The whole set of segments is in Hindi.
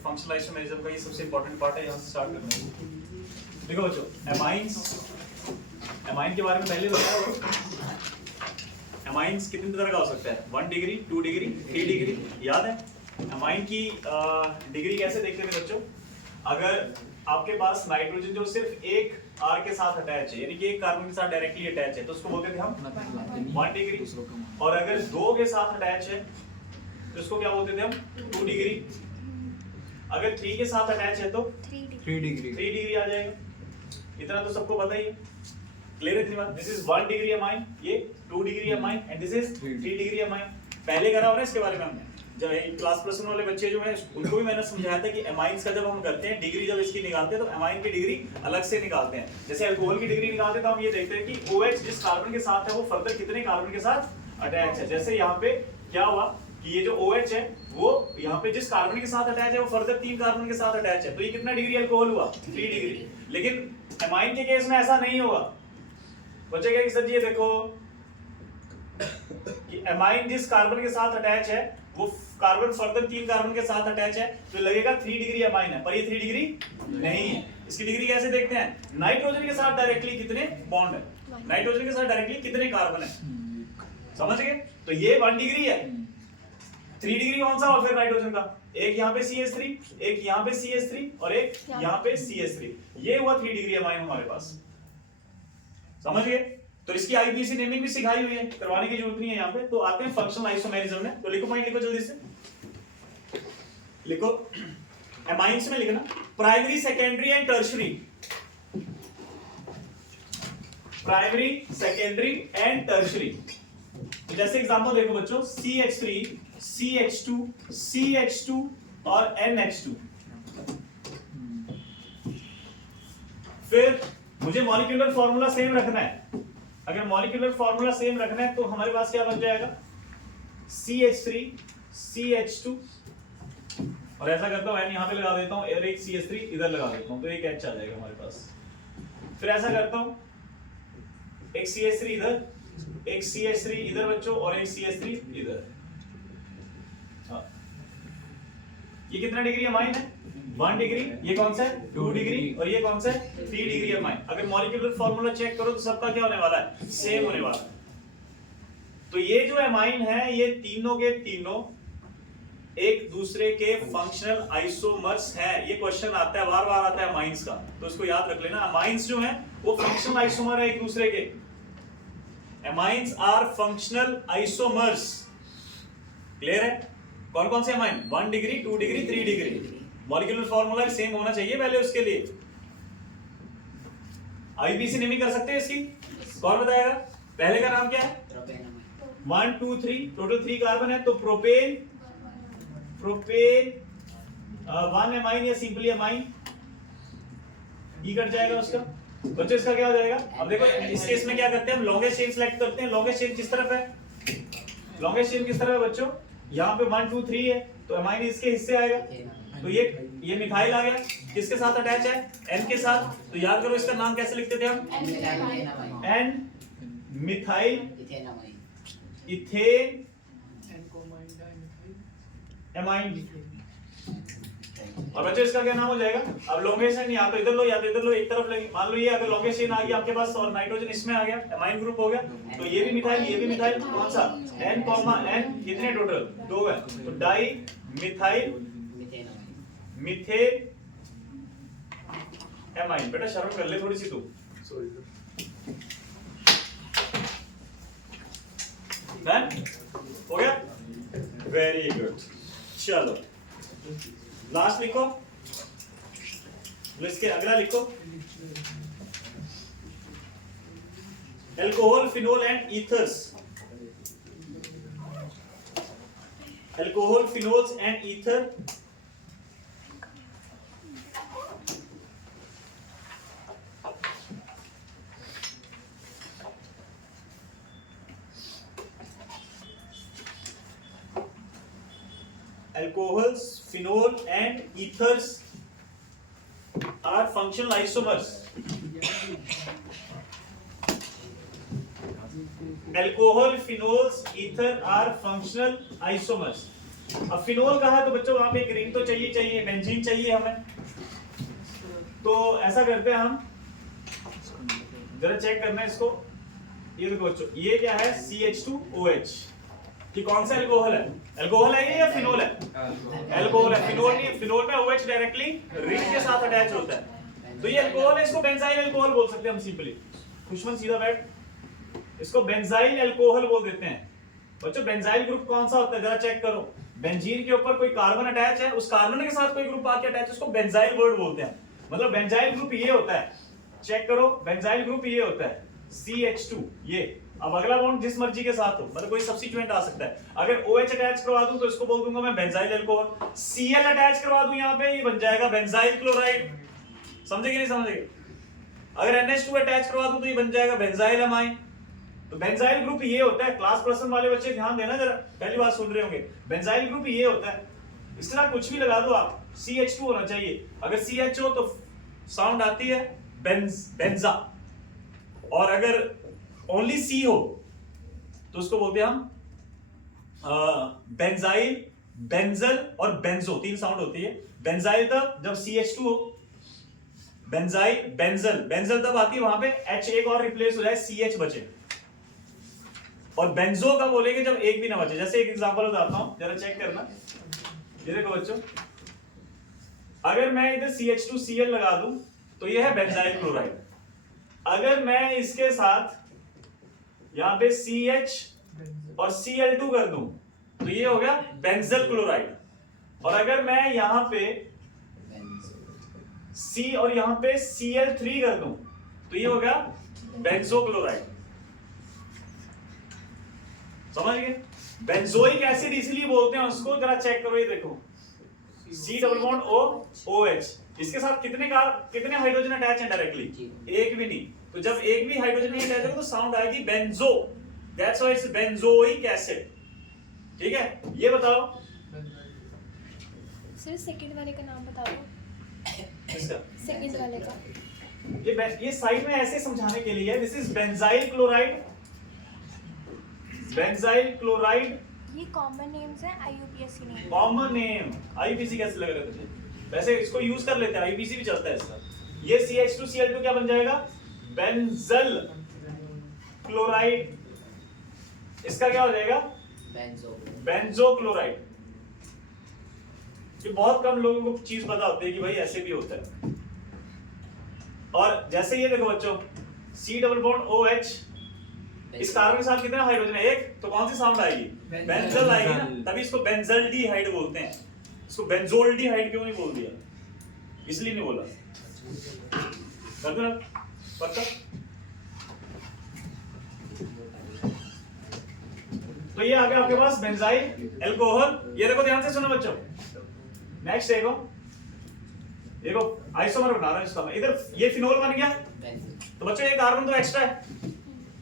फंक्शनल आइसोमेरिज्म का ये सबसे इंपॉर्टेंट पार्ट है, यहाँ से स्टार्ट करना है। देखो बच्चों, एमाइन के बारे में पहले बताया हुआ। एमाइंस कितने तरह का हो सकता है? 1 डिग्री, 2 डिग्री, 3 डिग्री, याद है? एमाइन की डिग्री कैसे देखते थे बच्चों? अगर आपके पास नाइट्रोजन जो सिर्फ एक R के साथ अटैच है, यानी कि एक कार्बन के साथ डायरेक्टली अटैच है, तो उसको बोलते थे हम 1 डिग्री। और अगर 2 के साथ अटैच है तो उसको क्या बोलते थे हम? 2 डिग्री। अगर 3 के साथ अटैच है तो 3 डिग्री आ जाएगा। इतना तो सबको पता ही है। क्लियर है इतनी बात? दिस इज 1 डिग्री अमाइन, ये 2 degree amine and this is 3 degree amine. पहले करा हो ना इसके बारे में हमने, जब क्लास +1 वाले बच्चे जो हैं उनको भी मैंने समझाया था कि एमाइंस का जब हम करते हैं डिग्री, जब इसकी निकालते हैं तो एमाइन की डिग्री अलग से निकालते हैं। जैसे अल्कोहल की डिग्री निकालते हैं तो हम ये देखते हैं कि OH जिस कार्बन के साथ है वो फर्दर कितने कार्बन के साथ अटैच है। जैसे यहाँ पे क्या हुआ कि ये जो OH है वो यहाँ पे जिस कार्बन के साथ अटैच है वो फर्दर 3 कार्बन के साथ अटैच है, तो ये कितना डिग्री अल्कोहल हुआ? 3 डिग्री। लेकिन एमाइन के केस में ऐसा नहीं होगा। बच्चे क्या कि सर जी ये देखो कि एमाइन जिस कार्बन के साथ अटैच है वो कार्बन फर्दर 3 कार्बन के साथ अटैच है, तो लगेगा 3 डिग्री अमाइन है, पर ये 3 डिग्री नहीं है। इसकी डिग्री कैसे देखते हैं? नाइट्रोजन के साथ डायरेक्टली कितने बॉन्ड है, नाइट्रोजन के साथ डायरेक्टली कितने कार्बन है, समझ गए? तो ये 1 डिग्री है। 3 डिग्री कौन सा और फिर नाइट्रोजन का? एक यहाँ पे CH3, एक यहाँ पे CH3 और एक यहाँ पे CH3। ये हुआ 3 डिग्री अमाइन हमारे पास, समझ गए? तो इसकी IUPAC नेमिंग भी सिखाई हुई है, करवाने की जरूरत नहीं है यहाँ पे। तो आते हैं फंक्शनल आइसोमेरिज्म में। तो लिखो पॉइंट, लिखो जल्दी से लिखो। एमाइंस में लिखना primary, secondary and tertiary. Primary, secondary and tertiary. तो जैसे एग्जांपल देखो बच्चों, CH3, CH2, CH2 और NH2। फिर मुझे मॉलिक्यूलर फॉर्मूला सेम रखना है। अगर मॉलिक्यूलर फॉर्मूला सेम रखना है तो हमारे पास क्या बन जाएगा? CH3, CH2 और ऐसा करता हूं N यहां पे लगा देता हूं और एक CH3 इधर लगा देता हूं, तो एक H आ जाएगा हमारे पास। फिर ऐसा करता हूं एक CH3 इधर, एक CH3 इधर बच्चों और एक CH3 इधर। हाँ, ये कितना डिग्री अमाइन है? 1 डिग्री। ये कौन सा है? 2 डिग्री। और ये कौन सा है? 3 डिग्री अमाइन। अगर मॉलिक्यूलर फार्मूला चेक करो तो सबका क्या होने वाला है? सेम होने वाला है। तो ये जो अमाइन है ये तीनों के तीनों एक दूसरे के फंक्शनल आइसोमर्स हैं। ये क्वेश्चन आता है, बार-बार आता है अमाइंस का, तो इसको याद रख लेना। अमाइंस जो हैं वो फंक्शनल आइसोमर है एक दूसरे के। Amines are functional isomers. Clear है? कौन कौन से amine? 1 degree, 2 degree, 3 degree. Molecular formula भी सेम होना चाहिए पहले उसके लिए। IUPAC नेमिंग कर सकते हैं इसकी? कौन बताएगा? पहले का नाम क्या है? 1 2 3, टोटल 3 कार्बन है, तो प्रोपेन, प्रोपेन 1 अमाइन या सिंपली अमाइन। ई कट जाएगा उसका। बच्चों इसका क्या हो जाएगा? अब देखो इस केस में क्या करते हैं हम? लॉन्गेस्ट चेन सिलेक्ट करते हैं। लॉन्गेस्ट चेन किस तरफ है? लॉन्गेस्ट चेन किस तरफ है बच्चों? यहाँ पे 1 2 3 है, तो अमाइन इसके हिस्से आएगा। तो ये मिथाइल आ गया, किसके साथ अटैच है? N के साथ। तो याद करो इसका नाम कैसे लिखते थे हम? N methyl ethane amine. और बच्चों इसका क्या नाम हो जाएगा? अब लॉन्गेस्ट चेन या तो इधर लो या तो इधर लो, एक तरफ लेंगे। मान लो ये अगर लॉन्गेस्ट चेन आ गई आपके पास और नाइट्रोजन इसमें आ गया, अमाइन ग्रुप हो गया, तो ये भी मिथाइल, ये भी मिथाइल। कौन सा? N, N कितने टोटल? 2 है, तो डाई मिथाइल मीथेन एमाइन। बेटा शर्म कर ले थोड़ी सी तू। डन हो गया? Very good. चलो लास्ट लिखो, इसके अगला लिखो alcohol, phenol and ethers. Alcohol, phenols and ether alcohols, phenol and ethers are functional isomers. Alcohol, phenols, ether are functional isomers. अब फिनोल का है तो बच्चों वहां पे एक रिंग तो चाहिए, बेंजीन चाहिए हमें। तो ऐसा करते हैं हम, जरा चेक करना है इसको। ये देखो बच्चों, ये क्या है CH2OH, कि कौन सा एल्कोहल है? एल्कोहल है ये या फिनोल है? एल्कोहल है। फिनोल नहीं, फिनोल में OH डायरेक्टली रिंग के साथ अटैच होता है, तो ये एल्कोहल है, इसको बेंजाइल एल्कोहल बोल सकते हैं हम सिंपली। खुशमन सीधा बैठ, इसको बेंजाइल एल्कोहल बोल देते हैं। बच्चों बेंजाइल ग्रुप कौन सा होता है जरा चेक करो। बेंजीन के ऊपर कोई कार्बन अटैच है, उस कार्बन के साथ कोई ग्रुप आके अटैच है, उसको बेंजाइल वर्ड बोलते हैं। मतलब बेंजाइल ग्रुप ये होता है, चेक करो, बेंजाइल ग्रुप ये होता है CH2 ये। अब अगला बॉन्ड जिस मर्जी के साथ हो, मतलब कोई सब्स्टिट्यूएंट आ सकता है। अगर OH अटैच करवा दूं तो इसको बोल दूंगा मैं बेंजाइल अल्कोहल। Cl अटैच करवा दूं यहां पे, ये बन जाएगा बेंजाइल क्लोराइड। समझे कि नहीं समझे? अगर NH2 अटैच करवा दूं तो ये बन जाएगा बेंजाइल अमाइन। तो बेंजाइल ग्रुप ये होता है। क्लास पर्सन वाले बच्चे ध्यान देना जरा, पहली बार सुन रहे होंगे। बेंजाइल ग्रुप ये होता है, इस तरह कुछ भी लगा दो आप, CH2 होना चाहिए। अगर CH हो तो साउंड आती है बेंजा, और अगर ओनली C हो तो उसको बोलते हैं हम बेंजाइल, बेंजल और बेंजो, तीन साउंड होती है। बेंजाइल तब जब CH2 हो, बेंजाइल, बेंजल, बेंजल तब आती है वहां पे H एक और रिप्लेस हो जाए, CH बचे। और बेंजो का बोलेंगे जब एक भी ना बचे। जैसे एक एग्जांपल बताता हूं, जरा चेक करना। ये देखो बच्चों, अगर मैं इधर CH2Cl लगा दूं तो ये है बेंजाइल क्लोराइड। अगर मैं इसके साथ यहां पे CH और Cl2 कर दूं तो ये हो गया बेंजल क्लोराइड। और अगर मैं यहां पे C और यहां पे Cl3 कर दूं तो ये हो गया बेंजो क्लोराइड। समझ गए? बेंजोइक एसिड इसलिए बोलते हैं उसको, जरा चेक करो, ये देखो C double bond O OH, इसके साथ कितने हाइड्रोजन अटैच हैं डायरेक्टली? एक भी नहीं। तो जब एक भी हाइड्रोजन नहीं अटैच होगा तो साउंड आएगी benzo, that's why it's benzoic acid. ठीक है, ये बताओ सर सेकंड वाले का नाम बता दो। इसका सेकंड वाले का ये साइड में ऐसे समझाने के लिए है। This is benzyl chloride, benzyl chloride. ये कॉमन नेम्स है, IUPAC name. Common name, IUPAC कैसे लग रहा है तुझे? वैसे इसको यूज कर लेते हैं, IUPAC भी चलता है इसका। ये CH2Cl2 क्या बन जाएगा? Benzal chloride. इसका क्या हो जाएगा? Benzo chloride. ये बहुत कम लोगों को चीज पता होती है कि भाई ऐसे भी होता है। और जैसे ये देखो बच्चों, C डबल बॉन्ड OH, इस कार्बन के साथ कितने हाइड्रोजन है? एक। तो कौन सी साउंड आएगी? बेंजल आएगी ना, तभी इसको बेंजल्डिहाइड बोलते हैं। इसको बेंजोल्डिहाइड क्यों नहीं बोल दिया? इसलिए नहीं बोला। कर दो ना पक्का। तो ये आ गया आपके पास बेंजाइल अल्कोहल। ये देखो ध्यान से सुनो बच्चों, नेक्स्ट देखो आइसोमर बना रहा हूं इसका मैं। इधर ये फिनोल बन गया, तो बच्चों ये कार्बन तो एक्स्ट्रा है।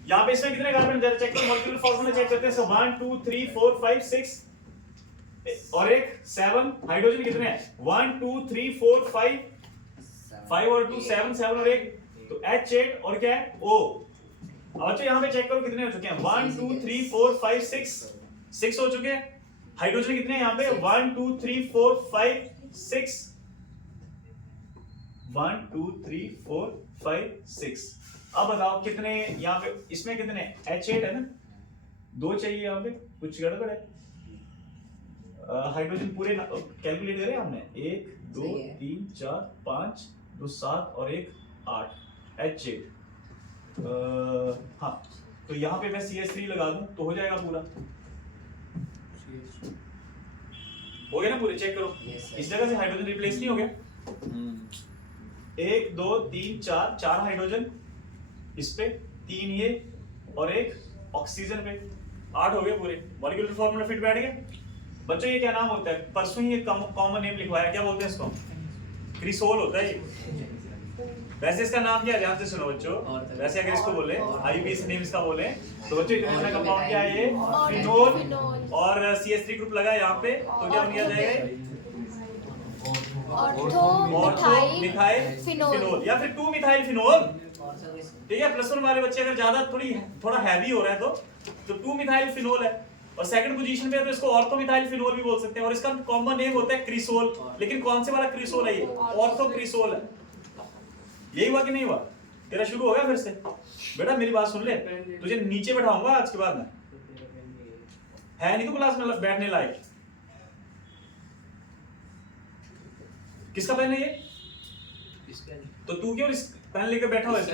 यहाँ पे इसमें कितने कार्बन? जरा चेक करो, मॉलिक्यूलर फॉर्मूला चेक करते हैं। 1 2 3 4 5 6 और एक 7। हाइड्रोजन कितने हैं? 1 2 3 4 5 5 और 2 7 7 और एक, तो H8 और क्या है? O। अब अच्छा यहाँ पे चेक करो कितने हो चुके हैं? 1 2 3 4 5 6 हो चुके हैं। हाइड्रोजन कितने हैं यहाँ पे? 1 2 3 4 5 6 1 2 3 4 5 6। अब बताओ कितने यहाँ पे? इसमें कितने? H8 है ना, 2 चाहिए यहाँ पे, कुछ गड़बड़ है। हाइड्रोजन पूरे कैलकुलेट करें हमने, 1 2 3 4 5 2 7 और 1 8 H8। हाँ, तो यहाँ पे मैं CH3 लगा दूं तो हो जाएगा पूरा। हो गया ना पूरे? चेक करो इस जगह से हाइड्रोजन रिप्लेस नहीं हो गया? 1 2 3 4 हाइड्रोजन इस पे, 3 ये और एक ऑक्सीजन पे, 8 हो गए पूरे। मॉलिक्यूलर फॉर्मूला फिट बैठ गया। बच्चों ये क्या नाम होता है? परसों ही कॉमन नेम लिखवाया, क्या बोलते हैं इसको? क्रिसोल होता है ये। वैसे इसका नाम क्या है? ध्यान से सुनो बच्चों। वैसे अगर इसको बोले IUPAC नेम इसका बोले तो बच्चों इतना कंपाउंड क्या है? ये फिनोल और CH3 ग्रुप लगा यहाँ पे, तो क्या बन जाएगा? ऑर्थो मिथाइल फिनोल या फिर 2 मिथाइल फिनोल। ठीक है, +1 वाले बच्चे अगर ज्यादा थोड़ा हैवी हो रहा है तो 2 मिथाइल फिनोल है। और सेकंड पोजीशन पे है तो इसको ऑर्थोमिथाइल फिनोल भी बोल सकते हैं, और इसका कॉमन नेम होता है क्रिसोल। लेकिन कौन से वाला क्रिसोल है ये? ऑर्थो क्रिसोल है। यही हुआ कि नहीं हुआ? तेरा शुरू हो गया फिर से? बेटा मेरी बात सुन ले, तुझे नीचे बैठाऊंगा आज के बाद में, है नहीं तो क्लास में बैठने लायक। किसका पेन है ये? तो तू क्यों इस पेन लेकर बैठा हुआ है?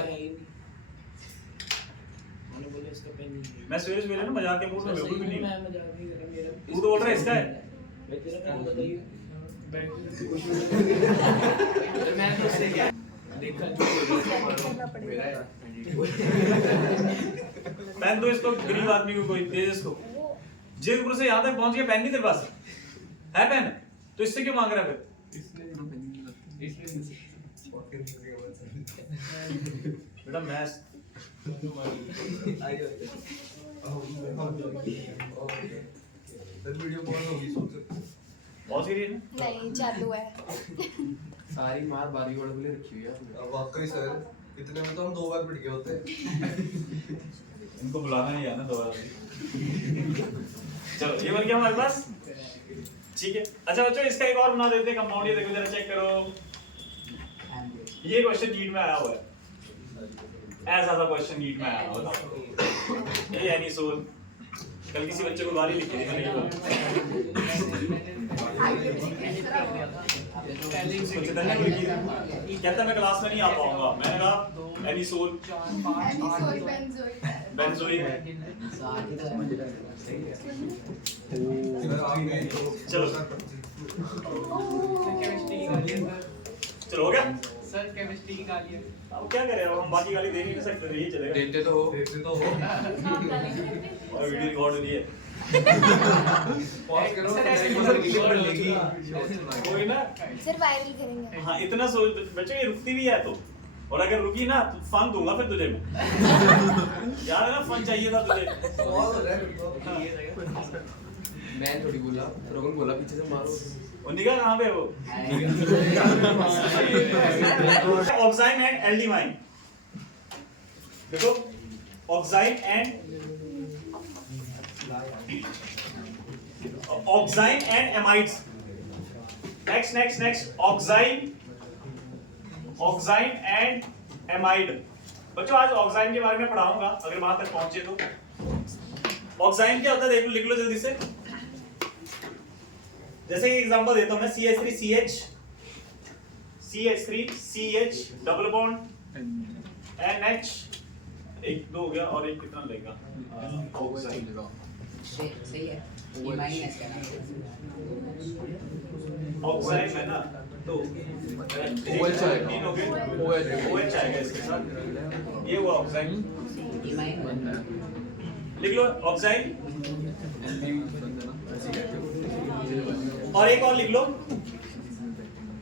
मैं सवेरे सवेरे ना मजाक के मूड में बिल्कुल भी नहीं। तू तो बोल रहा है इसका है। मैं तो उससे क्या देखा पेन तो इसको गरीब आदमी को कोई दे इसको। जयपुर से यहाँ तक पहुंच गया, पेन नहीं तेरे पास है? पेन तो इससे क्यों मांग रहा है फिर? बेटा मैं वीडियो कॉल होगी बहुत सीरियस है। नहीं चालू है। सारी मार बारी वाले बोले रखी हुई है आपने। वाकई सर, इतने में तो हम 2 बार पिट गए होते। इनको बुलाना नहीं आना दोबारा। चलो ये बन गया हमारे पास, ठीक है। अच्छा बच्चों इसका एक और बना देते हैं कंपाउंड। ये देखो जरा चेक करो, ये क्वेश्चन नीट में आया हुआ है, ऐसा सा क्वेश्चन नीट में आया हुआ है। ये एनिसोल, कल किसी बच्चे को गाली लिखी थी मैंने, कहता मैं क्लास में नहीं आ पाऊंगा। मैंने कहा एनिसोल बेंजोइक। चलो चलो हो गया सर केमिस्ट्री की गाली है। अब क्या करें, अब हम बाकी गाली दे नहीं सकते, यही चलेगा। देते तो हो और वीडियो रिकॉर्ड हो रही है। पॉज करो, कोई ना सिर्फ वायरल करेंगे। हाँ इतना सोच बच्चों, ये रुकती भी है तो, और अगर रुकी ना तो फन दूंगा फिर तुझे मैं। याद है ना फन चाहिए था तुझे। पॉज हो जाए। मैं थोड़ी बोला, रोहन बोला पीछे से मारो। वो निगाह कहाँ पे है वो? Auxin and aldimine. देखो auxin and amides. Next auxin and amide. बच्चों आज ऑक्साइन के बारे में पढ़ाऊंगा, अगर वहां तक पहुंचे तो। ऑक्साइन क्या होता है देख लो, लिख लो जल्दी से। जैसे कि एग्जांपल देता हूं मैं, CH3CH, CH3CH double bond NH, एक दो हो गया और एक कितना लगेगा? सही है। ये माइनस का ऑक्साइड है ना, तो OH आएगा। तीन हो गए, OH आएगा इसके साथ। ये हुआ ऑक्साइड, ये माइनस लिख लो ऑक्साइड। और एक और लिख लो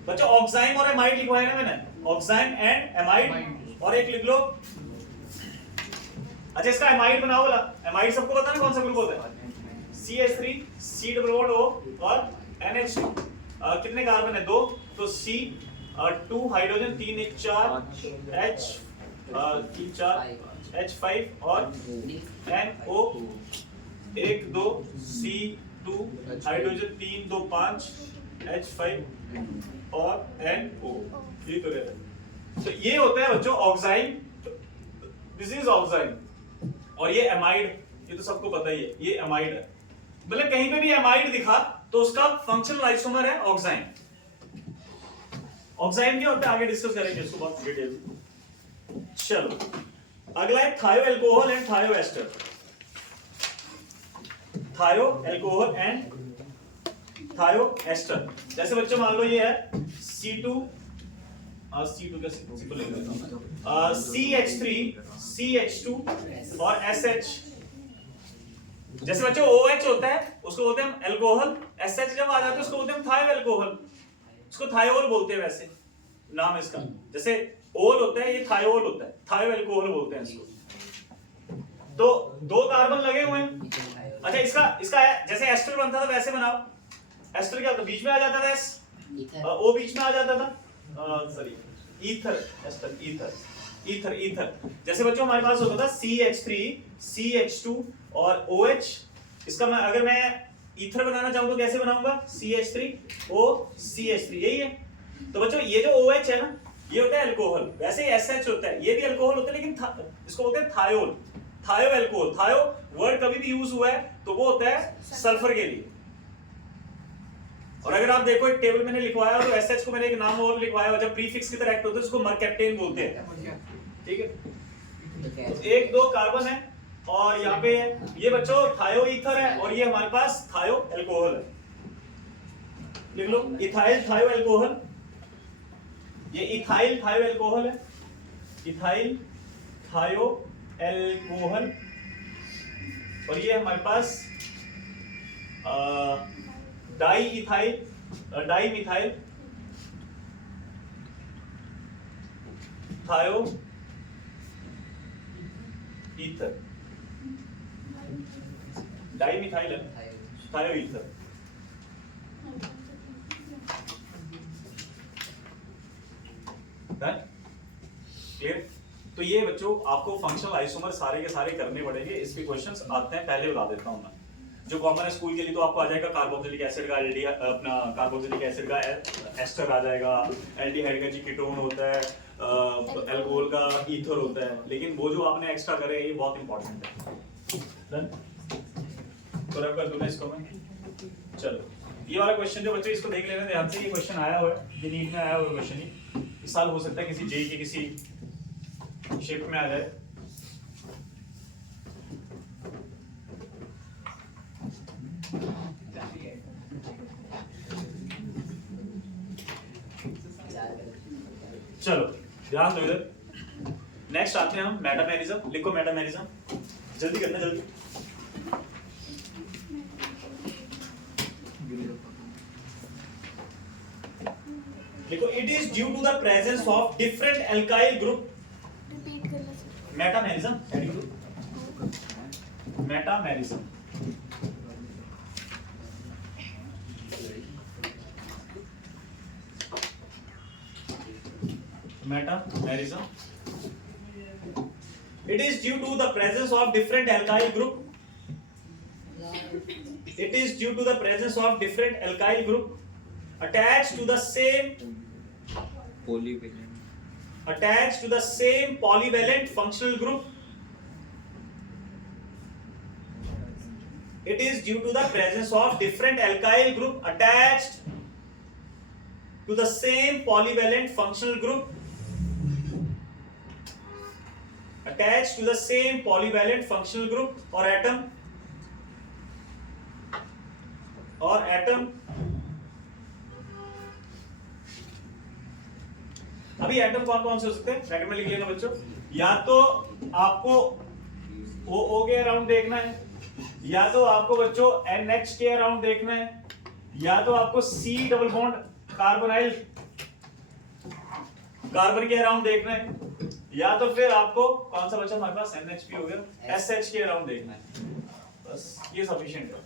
बच्चों, ऑक्साइन और एमाइड लिखवाया ना मैंने, ऑक्साइन एंड एमाइड। और एक लिख लो, अच्छा इसका एमाइड बनाओ वाला। एमाइड सबको पता है ना कौन सा ग्रुप होता है? CH3 C double bond O और NH2। कितने कार्बन है? 2, तो C 2 हाइड्रोजन, 3 1 4 H 3 4 H5 और NO 1 2 C 2 हाइड्रोजन, 3 2 5 H5 और NO। ये तो रहता है। तो ये होता है बच्चों ऑक्साइन, दिस इज ऑक्साइन। और ये एमाइड, ये तो सबको पता ही है, ये एमाइड है। मतलब कहीं पे भी एमाइड दिखा तो उसका फंक्शनल आइसोमर है ऑक्साइन। ऑक्साइन क्या होता है आगे डिस्कस करेंगे इसको बहुत डिटेल में। चलो अगला है थायो अल्कोहल एंड थायो एस्टर। थायो अल्कोहल एंड थायो एस्टर। जैसे बच्चों मान लो ये है C2 का सिंपल लिख देता हूं, CH3 CH2 और SH। जैसे बच्चों OH होता है उसको बोलते हैं हम अल्कोहल, SH जब आ जाता है उसको बोलते हैं हम थायो अल्कोहल, उसको थायोल बोलते हैं वैसे नाम इसका। जैसे ओल होता है ये थायोल होता है, थायो अल्कोहल बोलते हैं इसको। तो 2 कार्बन लगे हुए हैं। अच्छा इसका जैसे एस्टर बनता था वैसे बनाओ। एस्टर क्या होता, बीच में आ जाता था S, O बीच में आ जाता था, सॉरी ईथर, एस्टर ईथर। जैसे बच्चों हमारे पास होता था CH3 CH2 और OH इसका मैं अगर मैं ईथर बनाना चाहूँ तो कैसे बनाऊंगा? CH3O CH3, यही है। तो बच्चों ये जो OH है ना, ये होता है अल्कोहल। वैसे ही SH होता है, ये भी अल्कोहल होता है, लेकिन इसको बोलते हैं थायोल, थायो अल्कोहल। थायो वर्ड कभी भी यूज हुआ है तो वो होता है सल्फर के लिए। और अगर आप देखो एक टेबल मैंने लिखवाया तो SH को मैंने एक नाम और लिखवाया, जब प्रीफिक्स की तरह एक्ट होता है उसको मर्केप्टेन बोलते हैं, ठीक है। तो एक दो कार्बन है और यहाँ पे ये बच्चों थायो ईथर है और ये हमारे पास थायो अल्कोहल है। लिख लो इथाइल थायो अल्कोहल, ये इथाइल थायो अल्कोहल है, इथाइल थायो अल्कोहल। और ये हमारे पास डाई इथाइल डाई मिथाइल थायो ईथर, डाई मिथाइल है थायो ईथर। क्लियर? तो ये बच्चों आपको फंक्शनल आइसोमर सारे के सारे करने पड़ेंगे, इसके क्वेश्चंस आते हैं, पहले बता देता हूं मैं। जो कॉमन है स्कूल के लिए तो आपको आ जाएगा कार्बोक्सिलिक एसिड का एल्डी, अपना कार्बोक्सिलिक एसिड का एस्टर आ जाएगा, एल्डिहाइड का जी कीटोन होता है, अल्कोहल का ईथर होता है। लेकिन वो जो आपने एक्स्ट्रा करे ये बहुत इंपॉर्टेंट है। डन? तो रब कर दूंगा इसको मैं। चलो ये वाला क्वेश्चन जो बच्चों इसको देख लेना ध्यान से, ये क्वेश्चन आया हुआ है, ये नीट में आया हुआ क्वेश्चन ही इस साल हो सकता है किसी जेई के किसी शेप में आ जाए। चलो ध्यान दो इधर। नेक्स्ट आते हैं हम मेटामेरिज्म। लिखो मेटामेरिज्म, जल्दी करना जल्दी। लिखो it is due to the presence of different alkyl group. Repeat करना चाहिए। Metamerism, metamerism metamerism. It is due to the presence of different alkyl group. It is due to the presence of different alkyl group attached to the same polyvalent functional group. It is due to the presence of different alkyl group attached to the same polyvalent functional group. Attached to the same polyvalent functional group or atom अभी एटम कौन कौन से हो सकते हैं ब्रैकेट में लिख लेना बच्चों। या तो आपको OO के अराउंड देखना है, या तो आपको बच्चों NH के अराउंड देखना है, या तो आपको C double bond carbonyl carbon के अराउंड देखना है, या तो फिर आपको कौन सा बचा हमारे पास NHP हो गया SH के अराउंड देखना है। बस ये सफिशिएंट है।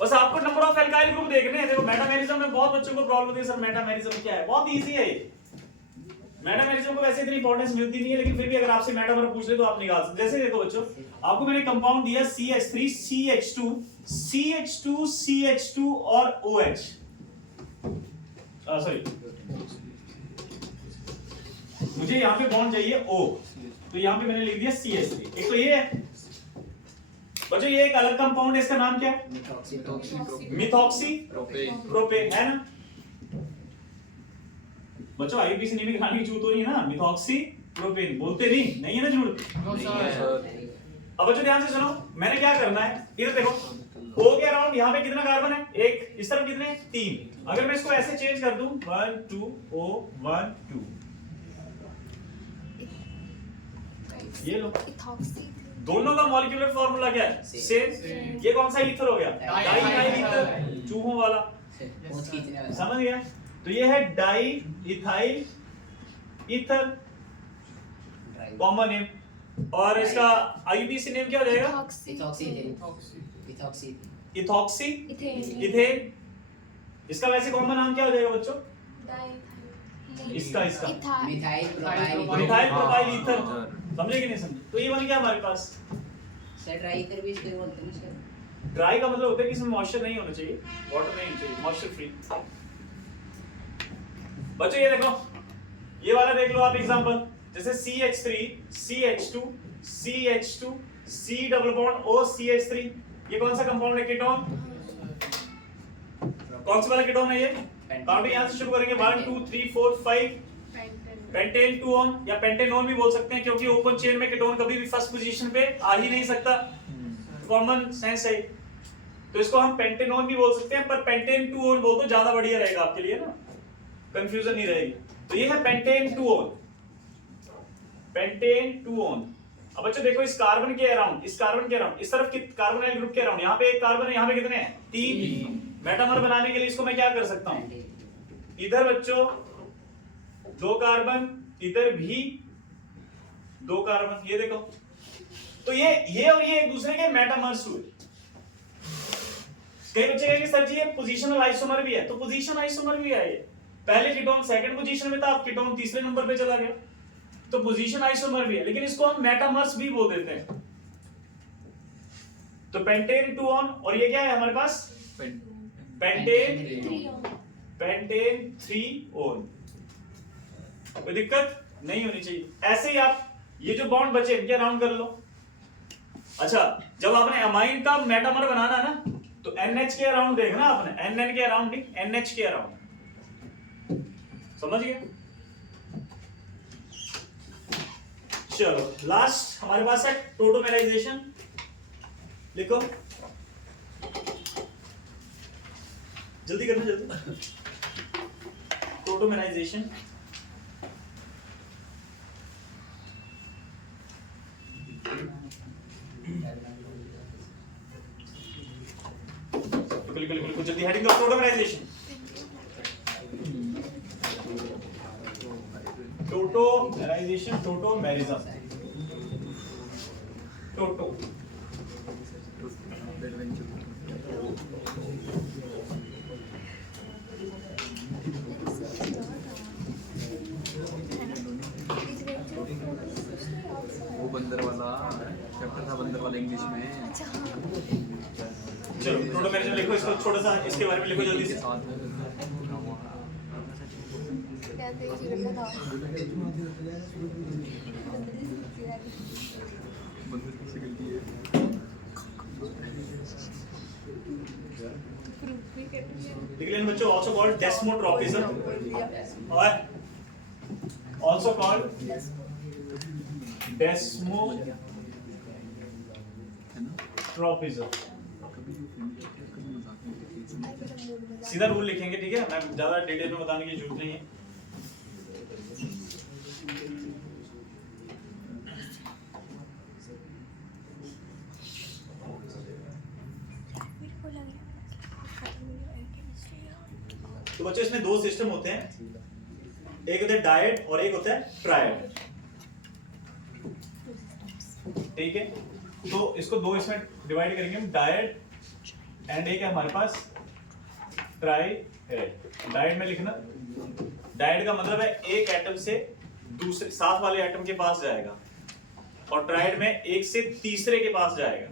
बस आपको नंबर ऑफ एल्काइल ग्रुप देखने हैं। देखो मेटामेरिज्म में बहुत बच्चों को प्रॉब्लम होती है, सर मेटामेरिज्म क्या है? बहुत इजी है ये। मेटामेरिज्म को वैसे इतनी इंपॉर्टेंस मिलती नहीं है, लेकिन फिर भी अगर आपसे मेटामर पूछ ले तो आप निकाल सकते। जैसे देखो बच्चों, आपको मैंने कंपाउंड दिया CH3 CH2 CH2 CH2 और OH, सॉरी मुझे यहाँ पे बॉन्ड चाहिए O, तो यहाँ पे मैंने लिख दिया CH3। एक तो ये है बच्चों, ये एक अलग कंपाउंड है, इसका नाम क्या है? मिथॉक्सी प्रोपेन, है ना बच्चों? आईपीसी नहीं भी खाने की जरूरत नहीं है ना। मिथॉक्सी प्रोपेन बोलते नहीं है ना झूठ? अब बच्चों ध्यान से सुनो, मैंने क्या करना है, इधर देखो O के अराउंड यहाँ पे कितना कार्बन है? एक। इस तरफ कितने? 3। अगर मैं इसको ऐसे चेंज कर दूं 1 2 O 1 2, ये लो, दोनों का मॉलिक्यूलर फार्मूला क्या है? सेम। ये कौन सा ईथर हो गया? डाई इथाइल ईथर, चूहों वाला, समझ गया? तो ये है di ethyl ether, common name. और इसका आईयूपीएसी नेम क्या हो जाएगा? Ethoxy ethane. इसका वैसे कॉमन नाम क्या हो जाएगा बच्चों? इसका मिथाइल प्रोपाइल ईथर। समझे कि नहीं समझे? तो ये बन गया हमारे पास सर ड्राई ईथर भी इसको बोलते हैं सर। ड्राई का मतलब होता है कि इसमें मॉइस्चर नहीं होना चाहिए, वाटर नहीं होना चाहिए, मॉइस्चर फ्री। बच्चों ये देखो, ये वाला देख लो आप एग्जांपल, जैसे CH3 CH2 CH2 C double bond O CH3, ये कौन सा कंपाउंड है? कीटोन। कौन सा वाला कीटोन है ये? काउंटिंग यहां से शुरू करेंगे 1 2 3 4 5, पेंटेन 2 ऑन या पेंटेनोन भी बोल सकते हैं, क्योंकि ओपन चेन में कीटोन कभी भी फर्स्ट पोजीशन पे आ ही नहीं सकता, कॉमन सेंस है। तो इसको हम पेंटेनोन भी बोल सकते हैं, पर पेंटेन 2 ऑन बोल तो ज्यादा बढ़िया रहेगा आपके लिए ना, कंफ्यूजन नहीं रहेगी। तो ये है पेंटेन 2 ऑन, पेंटेन 2 ऑन। अब बच्चों देखो इस कार्बन के अराउंड, इस कार्बन के अराउंड, इस तरफ कार्बोनाइल ग्रुप के अराउंड, यहाँ पे एक कार्बन है, यहाँ पे कितने हैं? 3। मेटामर बनाने के लिए इसको मैं क्या कर सकता हूँ? इधर बच्चों 2 कार्बन, इधर भी 2 कार्बन, ये देखो। तो ये और ये एक दूसरे के मेटामर्स हुए। कई बच्चे कहेंगे सर जी ये पोजीशनल आइसोमर भी है, तो पोजीशन आइसोमर भी है। ये पहले कीटोन सेकंड पोजीशन में था, अब कीटोन तीसरे नंबर पे चला गया, तो पोजीशन आइसोमर भी है, लेकिन इसको हम मेटामर्स भी बोल देते हैं। तो पेंटेन 2 ऑन, और ये क्या है हमारे पास? Pentane 3 on. कोई दिक्कत नहीं होनी चाहिए। ऐसे ही आप ये जो बॉन्ड बचे इनके अराउंड कर लो। अच्छा, जब आपने अमाइन का मेटामर बनाना ना, तो NH के अराउंड देखना आपने, NN के अराउंड नहीं, NH के अराउंड। समझ गए? चलो लास्ट हमारे पास है टोटोमेराइजेशन। लिखो जल्दी करना, जल्दी। टोटोमेराइजेशन लिखो जल्दी, हेडिंग ऑफ टोटोमेराइजेशन। टोटोमेराइजेशन, टोटोमेरिज्म, टोटो वो बंदर वाला चैप्टर था, बंदर वाला इंग्लिश में। चलो टोटोमेरिज्म लिखो, इसको छोटा सा इसके बारे में लिखो जल्दी से। लिख लेना बच्चों, also called desmotropism, और also called desmotropism। सीधा रूल लिखेंगे, ठीक है? मैं ज्यादा डिटेल में बताने की जरूरत नहीं है। तो बच्चों इसमें 2 सिस्टम होते हैं, एक होता है डायड और एक होता है ट्रायड, ठीक है? तो इसको 2 इसमें डिवाइड करेंगे हम, डायड एंड एक है हमारे पास ट्राइड। डायड में लिखना, डायड का मतलब है एक एटम से दूसरे साथ वाले एटम के पास जाएगा, और ट्राइड में एक से तीसरे के पास जाएगा।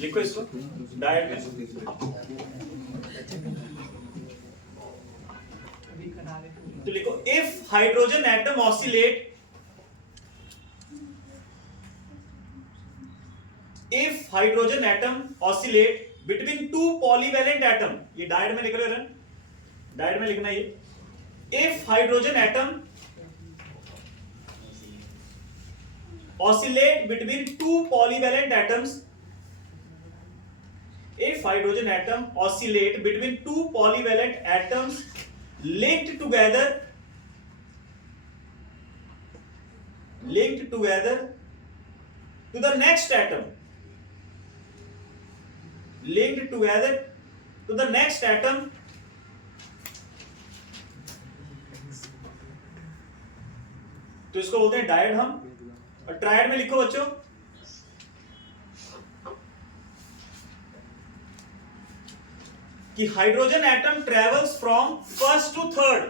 लिखो इसको डायड में, तो लिखो if hydrogen atom oscillate, if hydrogen atom oscillate between 2 polyvalent atom, ये डायड में लिख रहे हैं, डायड में लिखना ये, if hydrogen atom oscillate between 2 polyvalent atoms, if hydrogen atom oscillate between 2 polyvalent atoms linked together to the next atom, linked together to the next atom, तो इसको बोलते हैं डायड हम। और ट्रायड में लिखो बच्चों, कि hydrogen atom travels from first to third,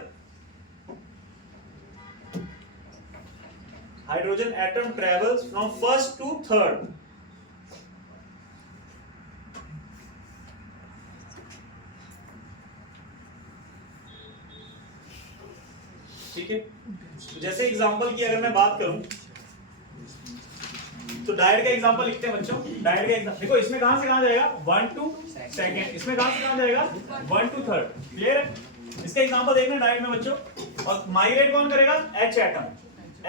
hydrogen atom travels from first to third. ठीक है, तो जैसे एग्जांपल की अगर मैं बात करूं तो डायड का एग्जांपल लिखते हैं बच्चों। डायड का एग्जांपल देखो, इसमें कहां से कहां जाएगा 1 टू सेकंड, इसमें कहां से कहां जाएगा 1 टू थर्ड। क्लियर है? इसका एग्जांपल देखना डायड में बच्चों। और माइग्रेट कौन करेगा? H atom.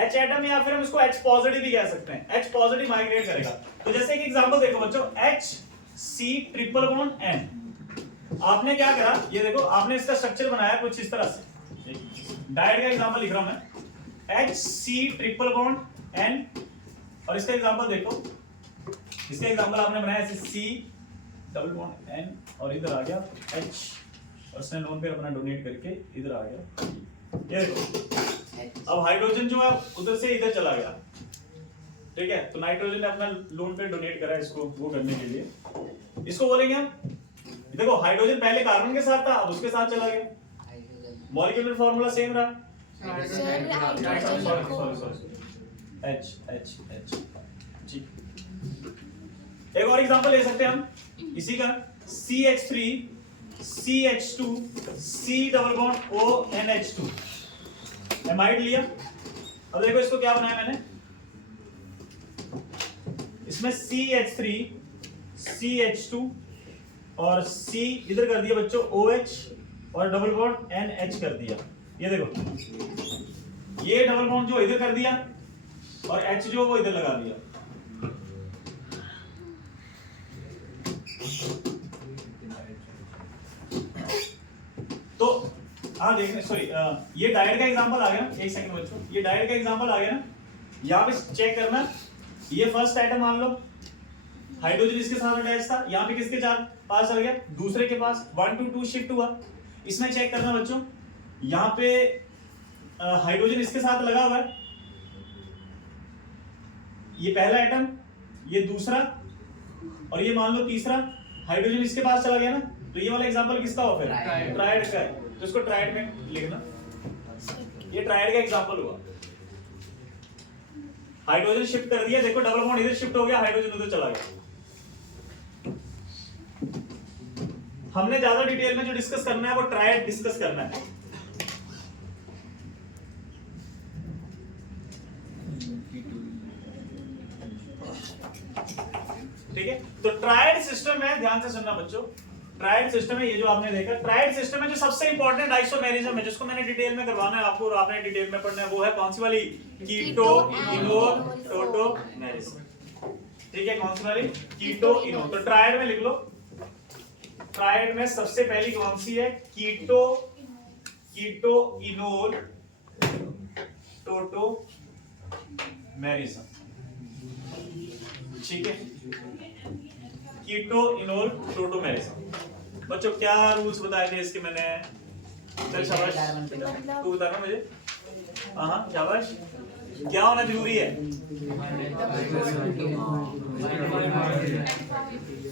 H एटम या फिर हम इसको H पॉजिटिव भी कह सकते हैं। H पॉजिटिव माइग्रेट करेगा। तो जैसे एक एग्जांपल देखो बच्चों, HC ट्रिपल बॉन्ड N। आपने क्या करा, ये देखो, आपने इसका स्ट्रक्चर बनाया कुछ इस तरह से। डायड का एग्जांपल लिख रहा हूं मैं, HC ट्रिपल बॉन्ड N। और इसका एग्जांपल देखो, इसका एग्जांपल आपने बनाया ऐसे C डबल बॉन्ड N और इधर आ गया H, और उसने लोन पेयर अपना डोनेट करके इधर आ गया। ये देखो, अब हाइड्रोजन जो है उधर से इधर चला गया। ठीक है, तो नाइट्रोजन ने अपना लोन पेयर डोनेट करा इसको वो करने के लिए। इसको बोलेंगे हम, देखो हाइड्रोजन पहले कार्बन के साथ था, अब उसके साथ चला गया। मॉलिक्यूलर फार्मूला सेम रहा। H H H। ठीक, एक और एग्जांपल ले सकते हैं हम इसी का, CH3 CH2 C double bond ONH2। Amide लिया। अब देखो इसको क्या बनाया मैंने, इसमें CH3 CH2 और C इधर कर दिया बच्चों OH और डबल बॉन्ड NH कर दिया। ये देखो, ये डबल बॉन्ड जो इधर कर दिया और H जो वो इधर लगा दिया। तो देखने, सॉरी, ये डायड का एग्जांपल आ गया ना। एक सेकंड बच्चों, ये डायड का एग्जांपल आ गया ना। यहाँ पे चेक करना, ये फर्स्ट आइटम मान लो, हाइड्रोजन इसके साथ अटैच था, यहाँ पे किसके पास चल गया? दूसरे के पास। 1 to 2 शिफ्ट हुआ। इसमें चेक करना बच्चों, यहाँ पे हाइड्रोजन इसके साथ लगा हुआ है, ये पहला एटम, ये दूसरा, और ये मान लो तीसरा। हाइड्रोजन इसके पास चला गया ना, तो ये वाला एग्जांपल किसका हुआ फिर? ट्रायड का है। तो इसको ट्रायड में लिखना, ये ट्रायड का एग्जांपल हुआ। हाइड्रोजन शिफ्ट कर दिया, देखो डबल बॉन्ड इधर शिफ्ट हो गया, हाइड्रोजन उधर चला गया। हमने ज्यादा डिटेल में जो डिस्कस करना है वो ट्रायड डिस्कस करना है। ठीक है, तो ट्रायड सिस्टम है, ध्यान से सुनना बच्चों। ट्रायड सिस्टम है, ये जो आपने देखा ट्रायड सिस्टम है, जो सबसे इंपॉर्टेंट आइसोमेरिज्म है, जिसको मैंने डिटेल में करवाना है आपको और आपने डिटेल में पढ़ना है, वो है कौन सी वाली? Keto enol tautomerism. ठीक है, कौन सी वाली? Keto enol. तो ट्रायड में लिख लो, ट्रायड में सबसे पहली कौन सी है? Keto enol tautomerism. ठीक है, कीटो इनोल टोटोमेरिज्म। बच्चों क्या रूल्स बताए थे इसके मैंने? चल शाबाश, तू बताना मुझे। हाँ शाबाश, क्या होना जरूरी है?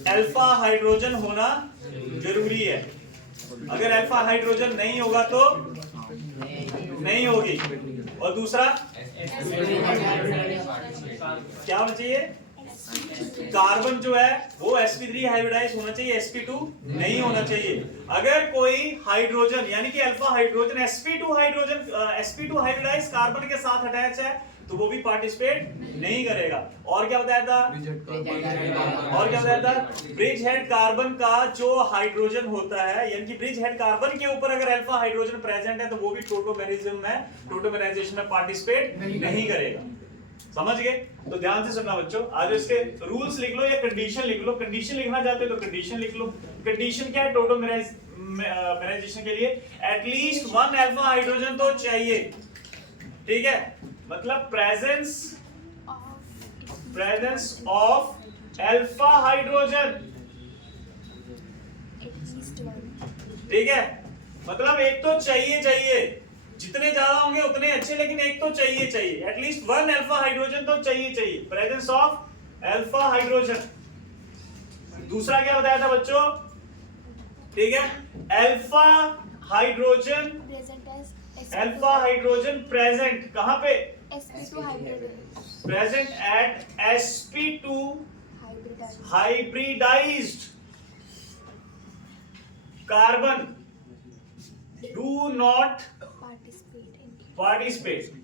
अल्फा हाइड्रोजन होना जरूरी है। अगर अल्फा हाइड्रोजन नहीं होगा तो नहीं होगी। और दूसरा क्या होना चाहिए? कार्बन जो है वो sp3 हाइब्रिडाइज होना चाहिए, sp2 नहीं होना चाहिए। अगर कोई हाइड्रोजन यानी कि alpha hydrogen sp2 hybridise carbon के साथ अटैच है तो वो भी पार्टिसिपेट नहीं करेगा। और क्या बताया था? ब्रिज हेड कार्बन का जो हाइड्रोजन होता है, यानी कि ब्रिज हेड कार्बन के ऊपर अगर अल्फा हाइड्रोजन प्रेजेंट है तो वो भी टोटोमेरिज्म में, टोटोमेराइजेशन में पार्टिसिपेट नहीं करेगा। समझ गए? तो ध्यान से सुनना बच्चों, आज इसके रूल्स लिख लो या कंडीशन लिख लो। कंडीशन लिखना चाहते हो तो कंडीशन लिख लो। कंडीशन क्या है टोटोमेराइजेशन के लिए? एटलीस्ट 1 अल्फा हाइड्रोजन तो चाहिए। ठीक है, मतलब प्रेजेंस ऑफ अल्फा हाइड्रोजन। ठीक है, मतलब एक तो चाहिए, जितने ज्यादा होंगे उतने अच्छे, लेकिन एक तो चाहिए, एटलीस्ट 1 अल्फा हाइड्रोजन तो चाहिए, प्रेजेंस ऑफ अल्फा हाइड्रोजन। दूसरा क्या बताया था बच्चों? ठीक है, अल्फा हाइड्रोजन प्रेजेंट कहां पे? sp2 hybrid present at sp2 hybridized hybridized carbon do not participate in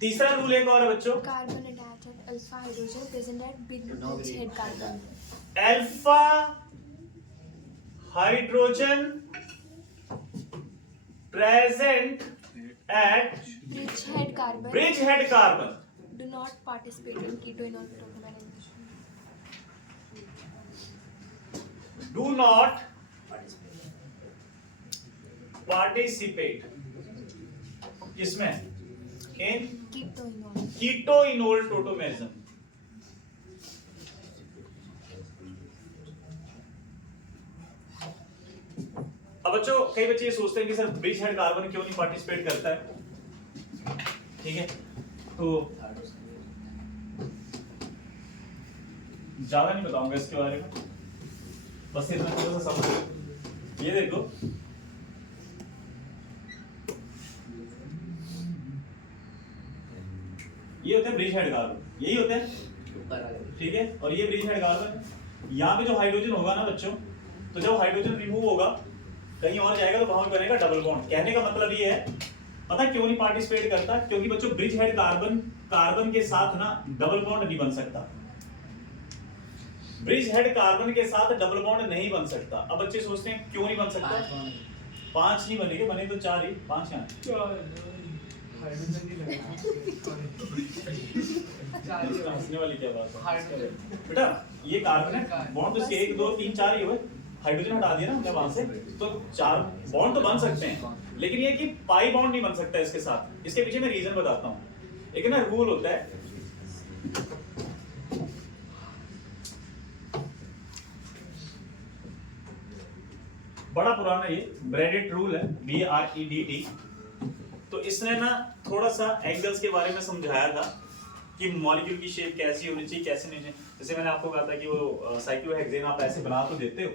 तीसरा रूल एक और है बच्चों, carbon attached at alpha hydrogen present at bridge head carbon alpha hydrogen present at bridge head carbon bridge head carbon do not participate in ketone or protonation do not participate किसमें, इन ketone कीटोइनोल टोटोमेरिज्म। अब बच्चों कई बच्चे ये सोचते हैं कि सर ब्रिज हेड कार्बन क्यों नहीं पार्टिसिपेट करता है, ठीक है, तो ज्यादा नहीं बताऊंगा इसके बारे में, बस इतना थोड़ा सा समझ। ये देखो ये होता है ब्रिज हेड कार्बन, यही होता है, ठीक है, और ये ब्रिज हेड कार्बन। यहाँ पे जो हाइड्रोजन होगा ना बच्चों, तो जब हाइड्रोजन रिमूव होगा कहीं और जाएगा तो वहां बनेगा डबल बॉन्ड। कहने का मतलब ये है, पता क्यों नहीं पार्टिसिपेट करता, क्योंकि बच्चों ब्रिज हेड कार्बन के साथ ना डबल बॉन्ड नहीं बन सकता, ब्रिज हेड कार्बन के साथ डबल बॉन्ड नहीं बन सकता। अब बच्चे सोचते हैं क्यों नहीं बन सकता, 5 नहीं बनेंगे, बने तो 4 ही, 5 यहाँ हंसने वाली क्या बात है बेटा, ये कार्बन है, बॉन्ड तो इसके 1 2 3 4 ही हुए, हाइड्रोजन हटा दिया ना हमने वहां से, तो 4 बॉन्ड तो बन सकते हैं, लेकिन ये कि पाई बॉन्ड नहीं बन सकता इसके साथ। इसके पीछे मैं रीजन बताता हूँ। एक ना रूल होता है, बड़ा पुराना, ये ब्रेडिट रूल है, BREDT। तो इसने ना थोड़ा सा एंगल्स के बारे में समझाया था कि मॉलिक्यूल की शेप कैसी होनी चाहिए, कैसे नहीं चाहिए। जैसे मैंने आपको कहा था कि वो साइक्लोहेक्सेन आप ऐसे बना तो देते हो,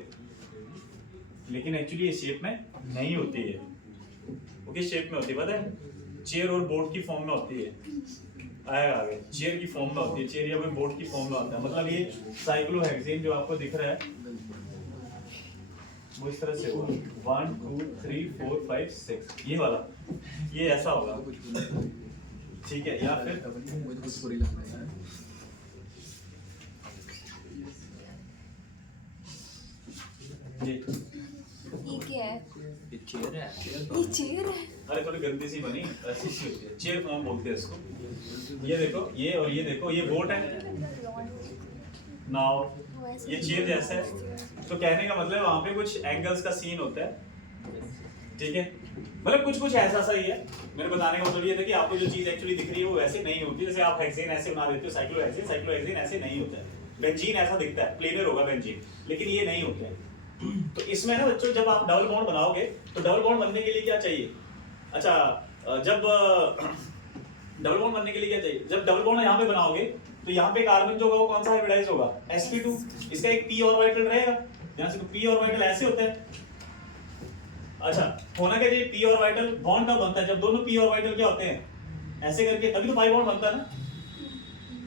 लेकिन एक्चुअली ये शेप में नहीं होती है। वो किस शेप में होती है पता है, चेयर और बोर्ड की फॉर्म में होती है। आएगा आगे, चेयर की फॉर्म में होती है, चेयर या फिर बोर्ड की फॉर्म में होता है। मतलब ये साइक्लोहेक्सेन जो आपको दिख रहा है वो इस तरह से होगा, 1 2 3 4 5 6, ये वाला, ये ऐसा होगा, ठीक है, या फिर मुझे कुछ बुरी लग रही है। ये क्या है, ये चेयर है, ये चेयर है, अरे थोड़ी गंदी सी बनी, ऐसी सी होती है, चेयर फॉर्म बोलते हैं इसको। ये देखो, ये और ये देखो, ये बोट है, नाउ ये चेयर जैसा है। तो कहने का मतलब वहां पे कुछ एंगल्स का सीन होता है, ठीक है, मतलब कुछ ऐसा सा ही है। मेरे बताने का मतलब ये था कि आपको जो चीज एक्चुअली दिख रही है वो वैसे नहीं होती। जैसे आप हेक्सेन ऐसे बना देते हो, साइक्लोहेक्सेन ऐसे नहीं होता है। बेंजीन ऐसा दिखता है, प्लेनर होगा बेंजीन, लेकिन ये नहीं होते हैं। तो इसमें ना बच्चों, जब आप डबल बॉन्ड बनाओगे तो डबल बॉन्ड बनने के लिए क्या चाहिए, अच्छा जब डबल बॉन्ड बनने के लिए क्या चाहिए, जब डबल बॉन्ड यहाँ पे बनाओगे तो यहाँ पे कार्बन जो होगा वो कौन सा हाइब्रिडाइज होगा, sp2। इसका एक p ऑर्बिटल रहेगा, यहाँ से p ऑर्बिटल ऐसे होते हैं। अच्छा होना क्या चाहिए, p ऑर्बिटल बॉन्ड कब बनता है, जब दोनों p ऑर्बिटल क्या होते हैं, ऐसे करके, तभी तो पाई बॉन्ड बनता है ना।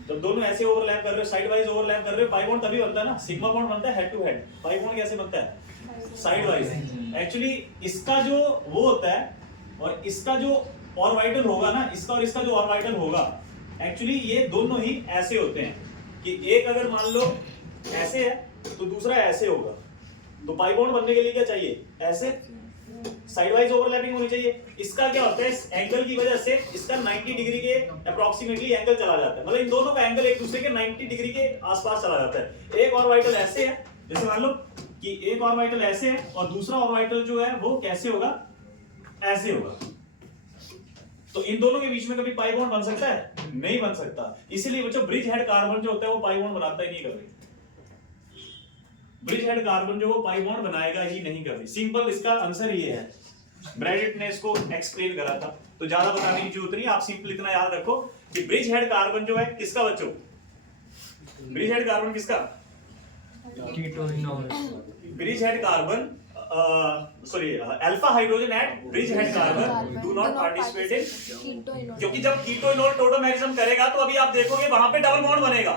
जब दोनों ऐसे ओवरलैप कर रहे हो, साइड वाइज ओवरलैप कर रहे हो, पाई बॉन्ड तभी बनता है ना। सिग्मा बॉन्ड बनता है head to head, pi bond कैसे बनता है, साइड वाइज। एक्चुअली इसका जो वो होता है और इसका जो ऑर्बिटल होगा ना, इसका और इसका जो ऑर्बिटल होगा, एक्चुअली ये दोनों ही ऐसे होते हैं कि एक अगर मान लो ऐसे है तो दूसरा ऐसे होगा। तो पाई बॉन्ड बनने के लिए क्या चाहिए, ऐसे साइड वाइज ओवरलैपिंग होनी चाहिए। इसका क्या होता है, इस एंगल की वजह से इसका 90 डिग्री के अप्रोक्सीमेटली एंगल चला जाता है, मतलब इन दोनों का एंगल एक दूसरे के 90 डिग्री के आसपास चला जाता है। एक ऑर्बिटल ऐसे है, जैसे मान लो कि एक ऑर्बिटल ऐसे है और दूसरा ऑर्बिटल जो है वो कैसे होगा, ऐसे होगा। तो इन दोनों के बीच में कभी पाई बॉन्ड बन सकता है, नहीं बन सकता। इसीलिए बच्चों ब्रिज हेड कार्बन जो होता है वो पाई बॉन्ड बनाता ही नहीं कभी। ब्रिज हेड कार्बन जो वो पाई बॉन्ड बनाएगा ही नहीं कभी। सिंपल इसका आंसर ये है, ब्रैडिट ने इसको एक्सप्लेन करा था, तो ज्यादा बताने की जरूरत नहीं। आप सिंपल इतना याद रखो कि ब्रिज हेड कार्बन जो है किसका बच्चों, ब्रिज हेड कार्बन किसका, bridge head carbon sorry alpha hydrogen at bridge head carbon do not participate in, keto enol क्योंकि जब कीटो इनोल टोटोमेरिज्म करेगा तो अभी आप देखोगे वहां पे डबल बॉन्ड बनेगा।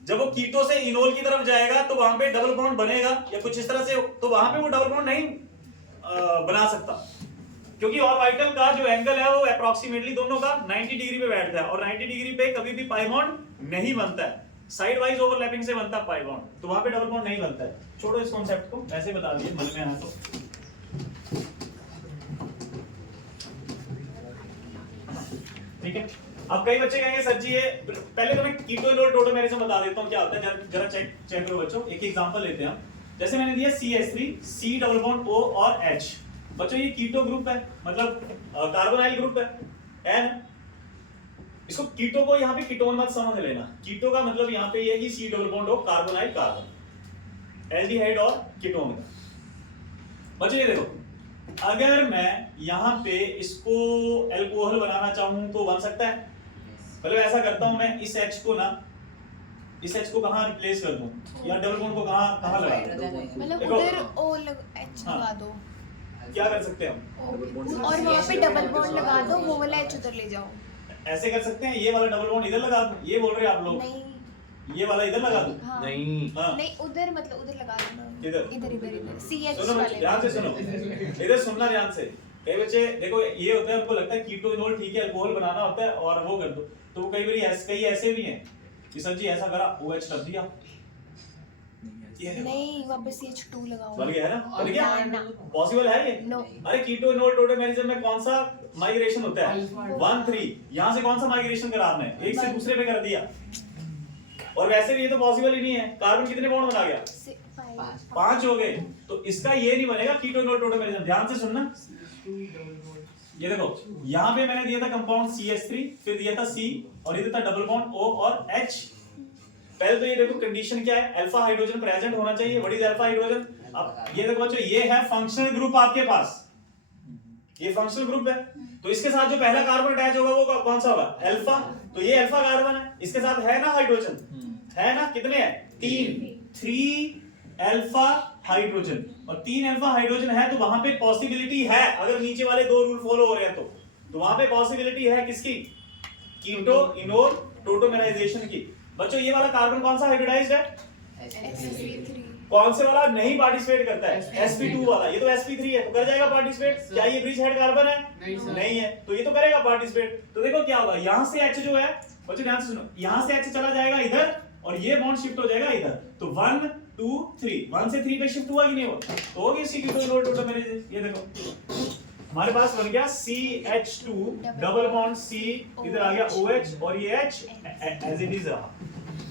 जब वो कीटो से इनोल की तरफ जाएगा तो वहां पे डबल बॉन्ड बनेगा या कुछ इस तरह से, तो वहां पे वो डबल बॉन्ड नहीं बना सकता, क्योंकि ऑर्बिटल का जो एंगल है वो अप्रोक्सीमेटली दोनों का 90 डिग्री पे बैठता है और 90 डिग्री पे कभी भी पाई बॉन्ड नहीं बनता है, साइड वाइज ओवरलैपिंग से बनता है पाई बॉन्ड, तो वहां पे डबल बॉन्ड नहीं बनता है। छोड़ो इस कॉन्सेप्ट को, ऐसे बता दिए मन में है तो। ठीक है, अब कई बच्चे कहेंगे सर जी ये पहले तो मैं कीटो इनोल टोटोमेरिज्म बता देता हूं क्या होता है, जरा चेक करो बच्चों। एक एग्जांपल लेते हैं हम, जैसे मैंने दिया CH3 C double bond O और H। बच्चों ये कीटो ग्रुप है, मतलब कार्बोनाइल ग्रुप है ना। इसको कीटो को यहाँ पे कीटोन मत समझ लेना, कीटो का मतलब यहाँ पे ये है कि C double bond O carbonyl carbon, aldehyde और कीटोन का। बच्चों ये देखो, अगर मैं यहाँ पे इसको अल्कोहल बनाना चाहूं तो बन सकता है। मतलब ऐसा करता हूं मैं इस H को ना, इस H को कहाँ रिप्लेस कर दूं या डबल बॉन्ड को कहाँ लगा दूं? मतलब देखो, उधर O H हाँ। लगा दो क्या कर सकते हैं हम? और वहाँ पे डबल बॉन्ड लगा दो, वो वाला H उधर ले जाओ। ऐसे कर सकते हैं, ये वाला डबल बॉन्ड इधर लगा दूं, ये बोल रहे हैं आप लोग? नहीं, ये वाला इधर लगा दूं? हाँ। नहीं हाँ। नहीं उधर, मतलब उधर लगा देना। किधर? इधर इधर इधर CH सुनो वाले ध्यान से सुनो, इधर सुनना ध्यान से। कई बच्चे देखो ये होता है, उनको लगता है कीटो इनोल ठीक है, अल्कोहल बनाना होता है और वो कर दो, तो वो कई बार कई ऐसे भी हैं कि सर जी ऐसा करा OH कर दिया, नहीं वहाँ पे CH2 लगाओ। बन गया है ना, बन गया, ना। पॉसिबल है ये? No। अरे कीटो इनोल टोटोमेरिज्म में कौन सा माइग्रेशन होता है? 1 3, यहाँ से कौन सा माइग्रेशन करा आपने? एक से दूसरे पे कर दिया, और वैसे भी ये तो पॉसिबल ही नहीं है। कार्बन कितने बॉन्ड बना गया? 5 हो गए, तो इसका ये नहीं बनेगा कीटो इनोल टोटोमेरिज्म। ध्यान से सुनना, ये देखो यहाँ पे मैंने दिया था कंपाउंड CH3, फिर दिया था C और ये था डबल बॉन्ड O और H। पहले तो ये देखो कंडीशन क्या है, अल्फा हाइड्रोजन प्रेजेंट होना चाहिए। What is alpha hydrogen? अब ये देखो बच्चों, ये है फंक्शनल ग्रुप आपके पास, ये फंक्शनल ग्रुप है, तो इसके साथ जो पहला कार्बन अटैच होगा वो कौन सा होगा? अल्फा। तो ये अल्फा कार्बन है, इसके साथ है ना हाइड्रोजन, है ना? कितने हैं? 3 अल्फा हाइड्रोजन, और 3 अल्फा हाइड्रोजन है तो वहां पे पॉसिबिलिटी है, अगर नीचे वाले 2 रूल फॉलो हो रहे हैं तो वहां पे पॉसिबिलिटी है किसकी? कीटो इनोल टोटोमेराइजेशन की। बच्चों ये वाला कार्बन कौन सा हाइब्रिडाइज्ड है? sp3। कौन से वाला नहीं पार्टिसिपेट करता है? sp2 वाला। ये तो sp3 है, तो कर जाएगा पार्टिसिपेट। क्या ये ब्रिज हेड कार्बन है? नहीं है, तो ये तो करेगा पार्टिसिपेट। तो देखो क्या होगा, यहाँ से H जो है, बच्चों ध्यान से सुनो, यहाँ से H चला जाएगा इधर और ये बॉन्ड शिफ्ट हो जाएगा इधर, तो 1 2 3, 1 से 3 पे शिफ्ट हुआ कि नहीं हुआ? तो हो गया कीटो इनोल टोटोमेराइजेशन। ये देखो हमारे पास बन गया CH2 डबल बॉन्ड C, इधर आ गया OH और ये H एज इट इज रहा।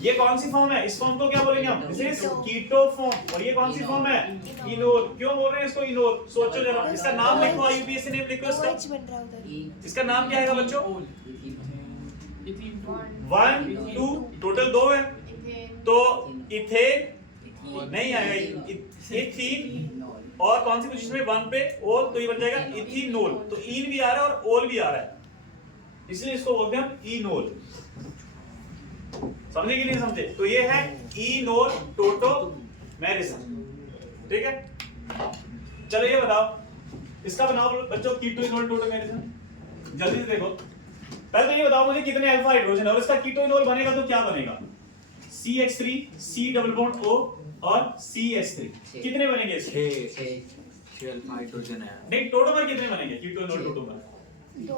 ये कौन सी फॉर्म है? इस फॉर्म को क्या बोलेंगे हम? This is keto form. और ये कौन सी फॉर्म है? इनोल। क्यों बोल रहे हैं इसको इनोल? सोचो जरा, इसका नाम लिखो, IUPAC नेम लिखो इसका। OH बन रहा है उधर। इसका नाम क्या आएगा बच्चों? 1 2 टोटल 2 है, तो इथेन नहीं आएगा, इथीन, और कौन सी पोजीशन में? 1 पे ओल, तो ये बन जाएगा इथीनोल। तो इन भी आ रहा है और ओल भी आ रहा है, इसलिए इसको बोलते हैं हम इनोल। समझे कि नहीं समझे? तो ये है इनोल टोटोमेरिज्म। ठीक है, चलो ये बताओ, इसका बनाओ बच्चों कीटो इनोल टोटोमेरिज्म। जल्दी से देखो, पहले तो ये बताओ मुझे कितने अल्फा हाइड्रोजन है और इसका कीटो इनोल बनेगा तो क्या बनेगा? CH3 C double bond O और CH3 कितने बनेंगे इसके? 6 अल्फा हाइड्रोजन है। नहीं, टोटोमर कितने बनेंगे कीटो इनोल टोटोमर? 2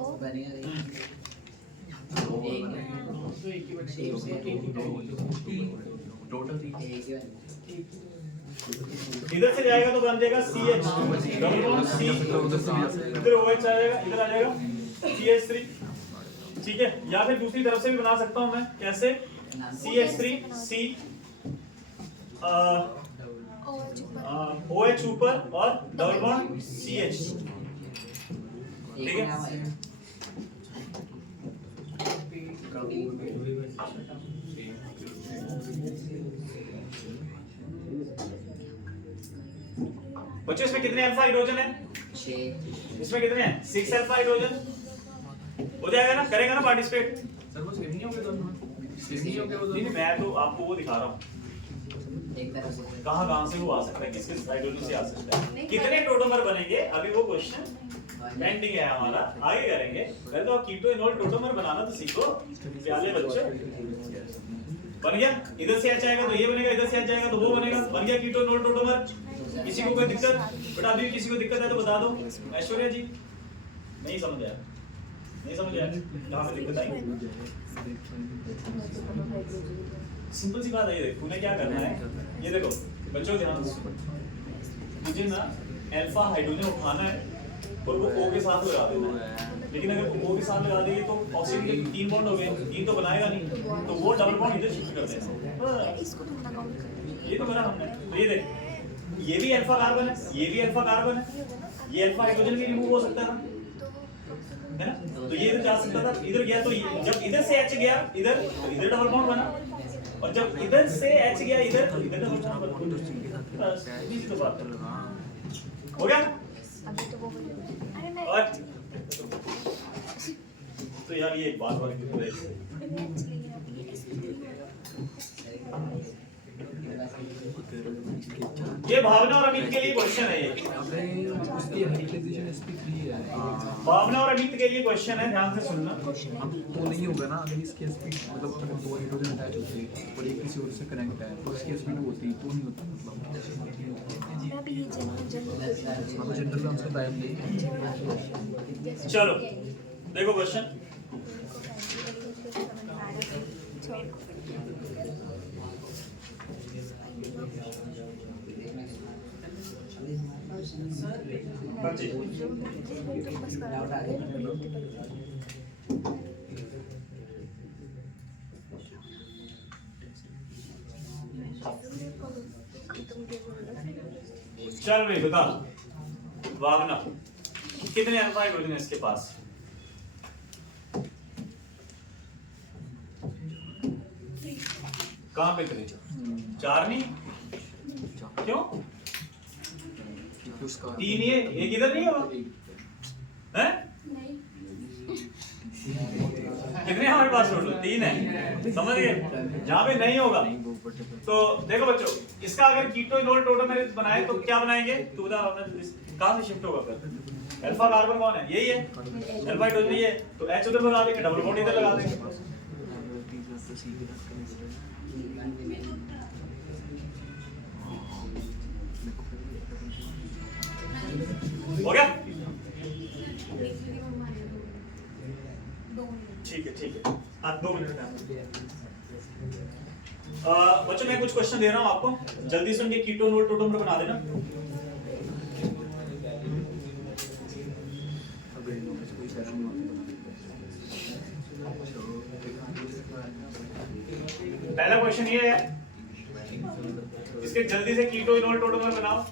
टोटल इधर से जाएगा तो बन जाएगा CH डबल बॉन्ड C, इधर OH आ जाएगा, इधर आ जाएगा CH3। ठीक है, या फिर दूसरी तरफ से भी बना सकता हूं मैं। कैसे? CH3 C OH ऊपर और डबल बॉन्ड CH। ठीक है, बच्चों इसमें कितने अल्फा हाइड्रोजन है? 6। इसमें कितने हैं? 6 अल्फा हाइड्रोजन। हो जाएगा ना, करेगा ना पार्टिसिपेट? सर वो सेम नहीं हो गए दोनों? सेम नहीं हो गए वो नहीं, दोनों? मैं तो आपको वो दिखा रहा हूँ। एक तरफ से कहाँ से वो आ सकता है, किस किस हाइड्रोजन से आ सकता है, कितने टोटोमर बनेंगे, अभी वो क्वेश्चन पेंडिंग है हमारा, आगे करेंगे। पहले तो आप कीटो इनोल टोटोमर बनाना तो सीखो प्यारे बच्चे। बन गया, इधर से H आएगा तो ये बनेगा, इधर से H जाएगा तो वो बनेगा, बन गया कीटो इनोल टोटोमर। किसी को कोई दिक्कत, बेटा अभी किसी को दिक्कत है तो बता दो। ऐश्वर्या जी नहीं समझ आया, नहीं समझ आया, कहाँ पे दिक्कत आई? सिंपल सी बात है, ये देख तूने क्या करना है, ये देखो बच्चों ध्यान से, मुझे ना अल्फा हाइड्रोजन उठाना है और वो O के साथ लगा देना है। लेकिन अगर O के साथ लगा देंगे तो ऑक्सीजन के 3 बॉन्ड हो गए, 3 तो बनाएगा नहीं, तो वो डबल बॉन्ड इधर शिफ्ट कर देना। इसको थोड़ा काउंट कर। ये तो मेरा हमने, तो ये देख, ये भी अल्फा कार्बन है, ये भी अल्फा कार्बन है, ये अल्फा हाइड्रोजन भी रिमूव हो सकता है ना, तो ये इधर जा सकता था, इधर गया तो जब इधर से H गया इधर तो इधर डबल बॉन्ड बना, और जब इधर से H गया इधर तो इधर डबल बॉन्ड बना। बस इसी तो बात हो गया। अभी तो वो अरे मैं और तो यार ये बात वाली क्यों है? ये भावना और अमित के लिए क्वेश्चन है, ये अबे उसकी हाइब्रिडाइजेशन sp3 है। भावना और अमित के लिए क्वेश्चन है, ध्यान से सुनना। अब वो नहीं होगा ना अगर इसकी sp मतलब अगर 2 हाइड्रोजन अटैच होते और एक किसी और से कनेक्ट है तो उसकी sp2 होती तो नहीं होता मतलब। अभी ये जनरल हम जनरल में उसका टाइम नहीं। चलो देखो क्वेश्चन, चल भाई बता भावना कितने अल्फा हाइड्रोजन है इसके पास? कहाँ पे 4 नहीं, क्यों? 3 ही है, एक इधर नहीं होगा हैं? कितने हमारे पास टोटल? 3 है, समझ गए? जहाँ पे नहीं होगा तो देखो बच्चों, इसका अगर कीटो इनोल टोटोमर बनाए तो क्या बनाएंगे? तू बता, कहाँ से शिफ्ट होगा फिर? अल्फा कार्बन कौन है? यही है, अल्फा हाइड्रोजन ये है, तो H उधर लगा देंगे, डबल बॉन्ड इधर लगा देंगे। हो गया? ठीक है ठीक है, हाँ 2 मिनट में। बच्चों मैं कुछ क्वेश्चन दे रहा हूँ आपको, जल्दी से उनके कीटो इनोल टोटोमर बना देना। पहला क्वेश्चन ये है, इसके जल्दी से कीटो इनोल टोटोमर बनाओ।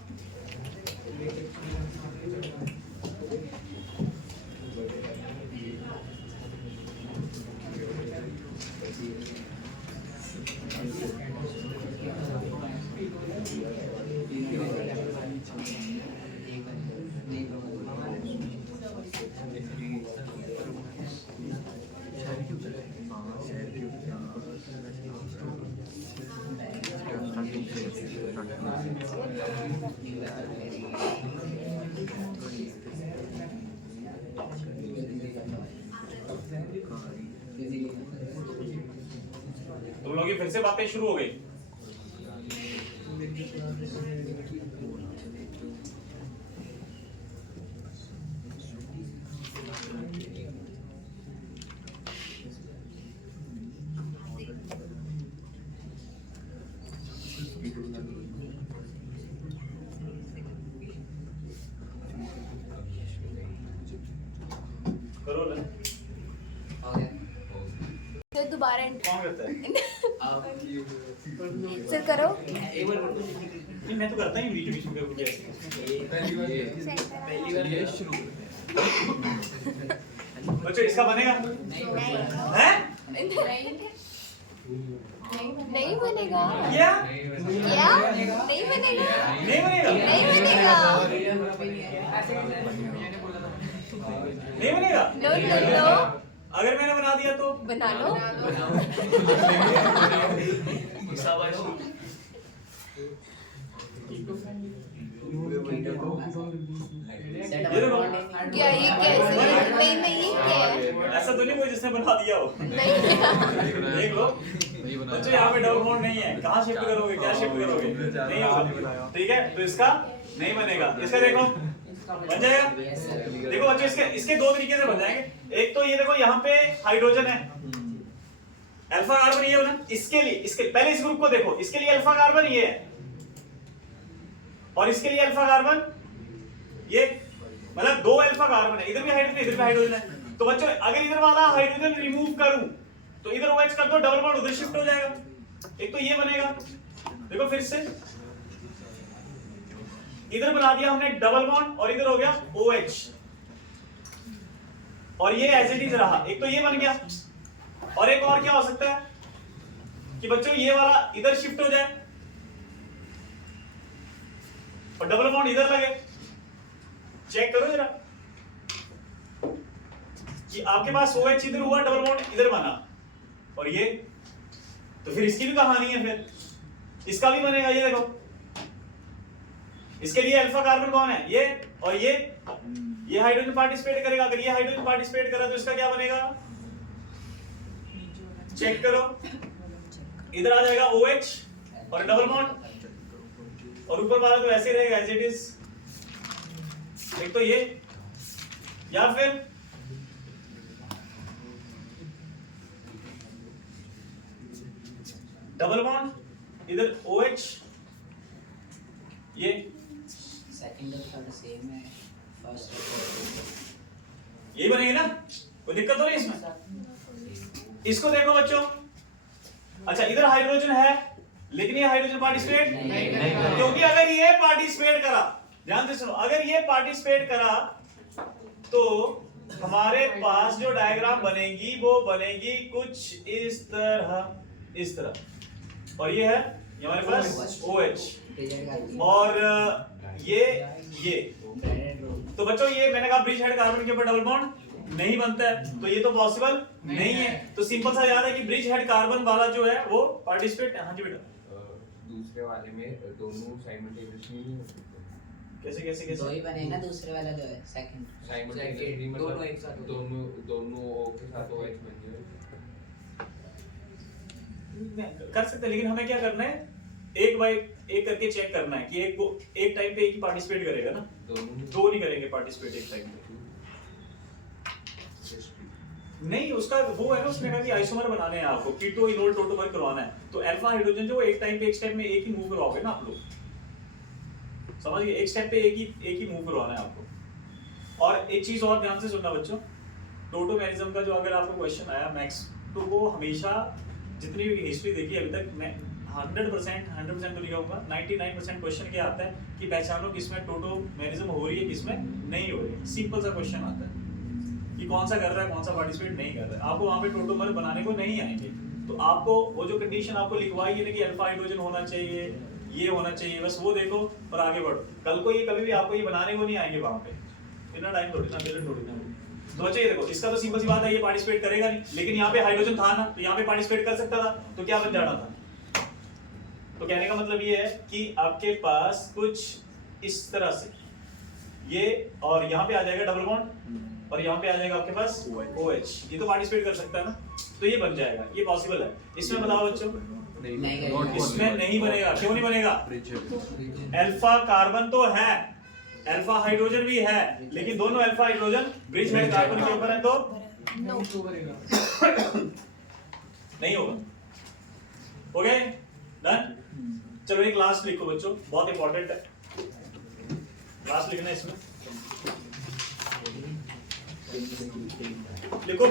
तुम लोग की फिर से बातें शुरू हो गई। करो ना, फिर दोबारा कौन करता है? फिर करो। नहीं मैं तो करता ही बीच बीच में कुछ ऐसे। बच्चों इसका बनेगा? हैं? नहीं बनेगा क्या? क्या नहीं बनेगा नहीं बनेगा? नहीं बनेगा नहीं बनेगा? नो नो नो अगर मैंने बना दिया तो? बना लो सेट ये देखो। क्या ये कैसे नहीं नहीं ये क्या है ऐसा तो नहीं कोई जिसने बना दिया हो। नहीं देख लो नहीं बना बच्चों, यहाँ पे डबल बॉन्ड नहीं है, कहाँ शिफ्ट करोगे, क्या शिफ्ट करोगे, नहीं होगा, ठीक है। तो इसका नहीं बनेगा, इसका देखो बन जाएगा। देखो बच्चों, इसके इसके दो तरीके से बन जाएंगे। एक तो ये देखो, यहाँ पे हाइड्रोजन है, अल्फा कार्बन ये होना, इसके लिए इसके पहले इस ग्रुप को देखो, इसके लिए अल्फा कार्बन ये है और इसके लिए अल्फा कार्बन ये, मतलब दो अल्फा कार्बन है, इधर भी हाइड्रोजन इधर भी हाइड्रोजन है। तो बच्चों अगर इधर वाला हाइड्रोजन रिमूव करूं तो इधर OH कर दो, डबल बॉन्ड उधर शिफ्ट हो जाएगा। एक तो ये बनेगा, देखो फिर से इधर बना दिया हमने डबल बॉन्ड और इधर हो गया OH और ये एज इट इज रहा। एक तो ये बन गया और एक और क्या हो सकता है कि बच्चों ये वाला इधर शिफ्ट हो जाए और डबल बॉन्ड इधर लगे। चेक करो जरा कि आपके पास OH इधर हुआ, डबल बॉन्ड इधर बना और ये, तो फिर इसकी भी कहानी है, फिर इसका भी बनेगा। ये देखो, इसके लिए अल्फा कार्बन कौन है, ये और ये हाइड्रोजन पार्टिसिपेट करेगा। अगर ये हाइड्रोजन पार्टिसिपेट करा तो इसका क्या बनेगा, चेक करो, इधर आ जाएगा OH और डबल बॉन्ड और ऊपर वाला तो ऐसे रहेगा एज इट इज। एक तो ये, या फिर डबल बॉन्ड इधर OH, ये सेकंड और थर्ड सेम है, फर्स्ट और यही बनेगी ना, कोई दिक्कत तो नहीं इसमें। इसको देखो बच्चों, अच्छा इधर हाइड्रोजन है लेकिन ये हाइड्रोजन पार्टिसिपेट नहीं, क्योंकि अगर ये पार्टिसिपेट करा, ध्यान से सुनो, अगर ये पार्टिसिपेट करा तो हमारे पास जो डायग्राम बनेगी वो बनेगी कुछ इस तरह और ये है ये हमारे पास OH और ये तो बच्चों ये मैंने कहा ब्रिज हेड कार्बन के ऊपर डबल बॉन्ड नहीं बनता है, तो ये तो पॉसिबल नहीं है। तो सिंपल सा याद है कि ब्रिज हेड कार्बन वाला जो है वो पार्टिसिपेट, हाँ जी बेटा, दूसरे वाले में दोनों साइमल्टेनियसली नहीं हो सकते। कैसे कैसे दो कैसे ही बने ना, दूसरे वाला जो है सेकंड साइमल्टेनियसली दोनों एक साथ मतलब दोनों O के साथ OH बन जाए। कर सकते हैं, लेकिन हमें क्या करना है, एक बाय एक करके चेक करना है कि एक टाइम पे एक ही पार्टिसिपेट करेगा ना, दो नहीं करेंगे पार्टिसिपेट एक टाइम पे। नहीं, उसका वो है ना, उसने कहा कि आइसोमर बनाने हैं आपको, कीटो इनोल टोटोमर करवाना है, तो अल्फा हाइड्रोजन जो एक टाइम पे एक स्टेप में एक ही मूव करवाओगे ना आप लोग, समझ गए, एक स्टेप पे एक ही मूव करवाना है आपको। और एक चीज और ध्यान से सुनना बच्चों, टोटोमेरिज्म का जो अगर आपको क्वेश्चन आया मैक्स, तो वो हमेशा जितनी भी हिस्ट्री देखी अभी तक, मैं 100% तो नहीं कहूँगा, 99% क्वेश्चन क्या आता है कि पहचानो किसमें टोटोमेरिज्म हो रही है किसमें नहीं हो रही है। सिंपल सा क्वेश्चन आता है कि कौन सा कर रहा है कौन सा पार्टिसिपेट नहीं कर रहा है। आपको वहाँ पे टोटोमर बनाने को नहीं आएंगे, तो आपको वो जो कंडीशन आपको लिखवाई है ना कि अल्फा हाइड्रोजन होना चाहिए, ये होना चाहिए, बस वो देखो और आगे बढ़ो। कल को ये कभी भी आपको ये बनाने को नहीं आएंगे वहाँ पे, इतना टाइम थोड़ी ना, मिनट थोड़ी ना। तो बच्चे ये देखो, इसका तो सिंपल सी बात है, ये पार्टिसिपेट करेगा नहीं, लेकिन यहाँ पे हाइड्रोजन था ना, तो यहाँ पे पार्टिसिपेट कर सकता था, तो क्या बन जाना था। तो कहने का मतलब ये है कि आपके पास कुछ इस तरह से ये, और यहाँ पे आ जाएगा डबल बॉन्ड और यहाँ पे आ जाएगा आपके पास OH, ये तो पार्टिसिपेट कर सकता है ना, तो ये बन जाएगा, ये पॉसिबल है। इसमें बताओ बच्चों, इसमें नहीं बनेगा, क्यों नहीं बनेगा, अल्फा कार्बन तो है, अल्फा हाइड्रोजन भी है, लेकिन दोनों alpha hydrogen bridge head carbon के ऊपर है, तो नहीं होगा। हो गए डन। चलो एक लास्ट लिखो बच्चों, बहुत इंपॉर्टेंट है, लास्ट लिखना है इसमें, लिखो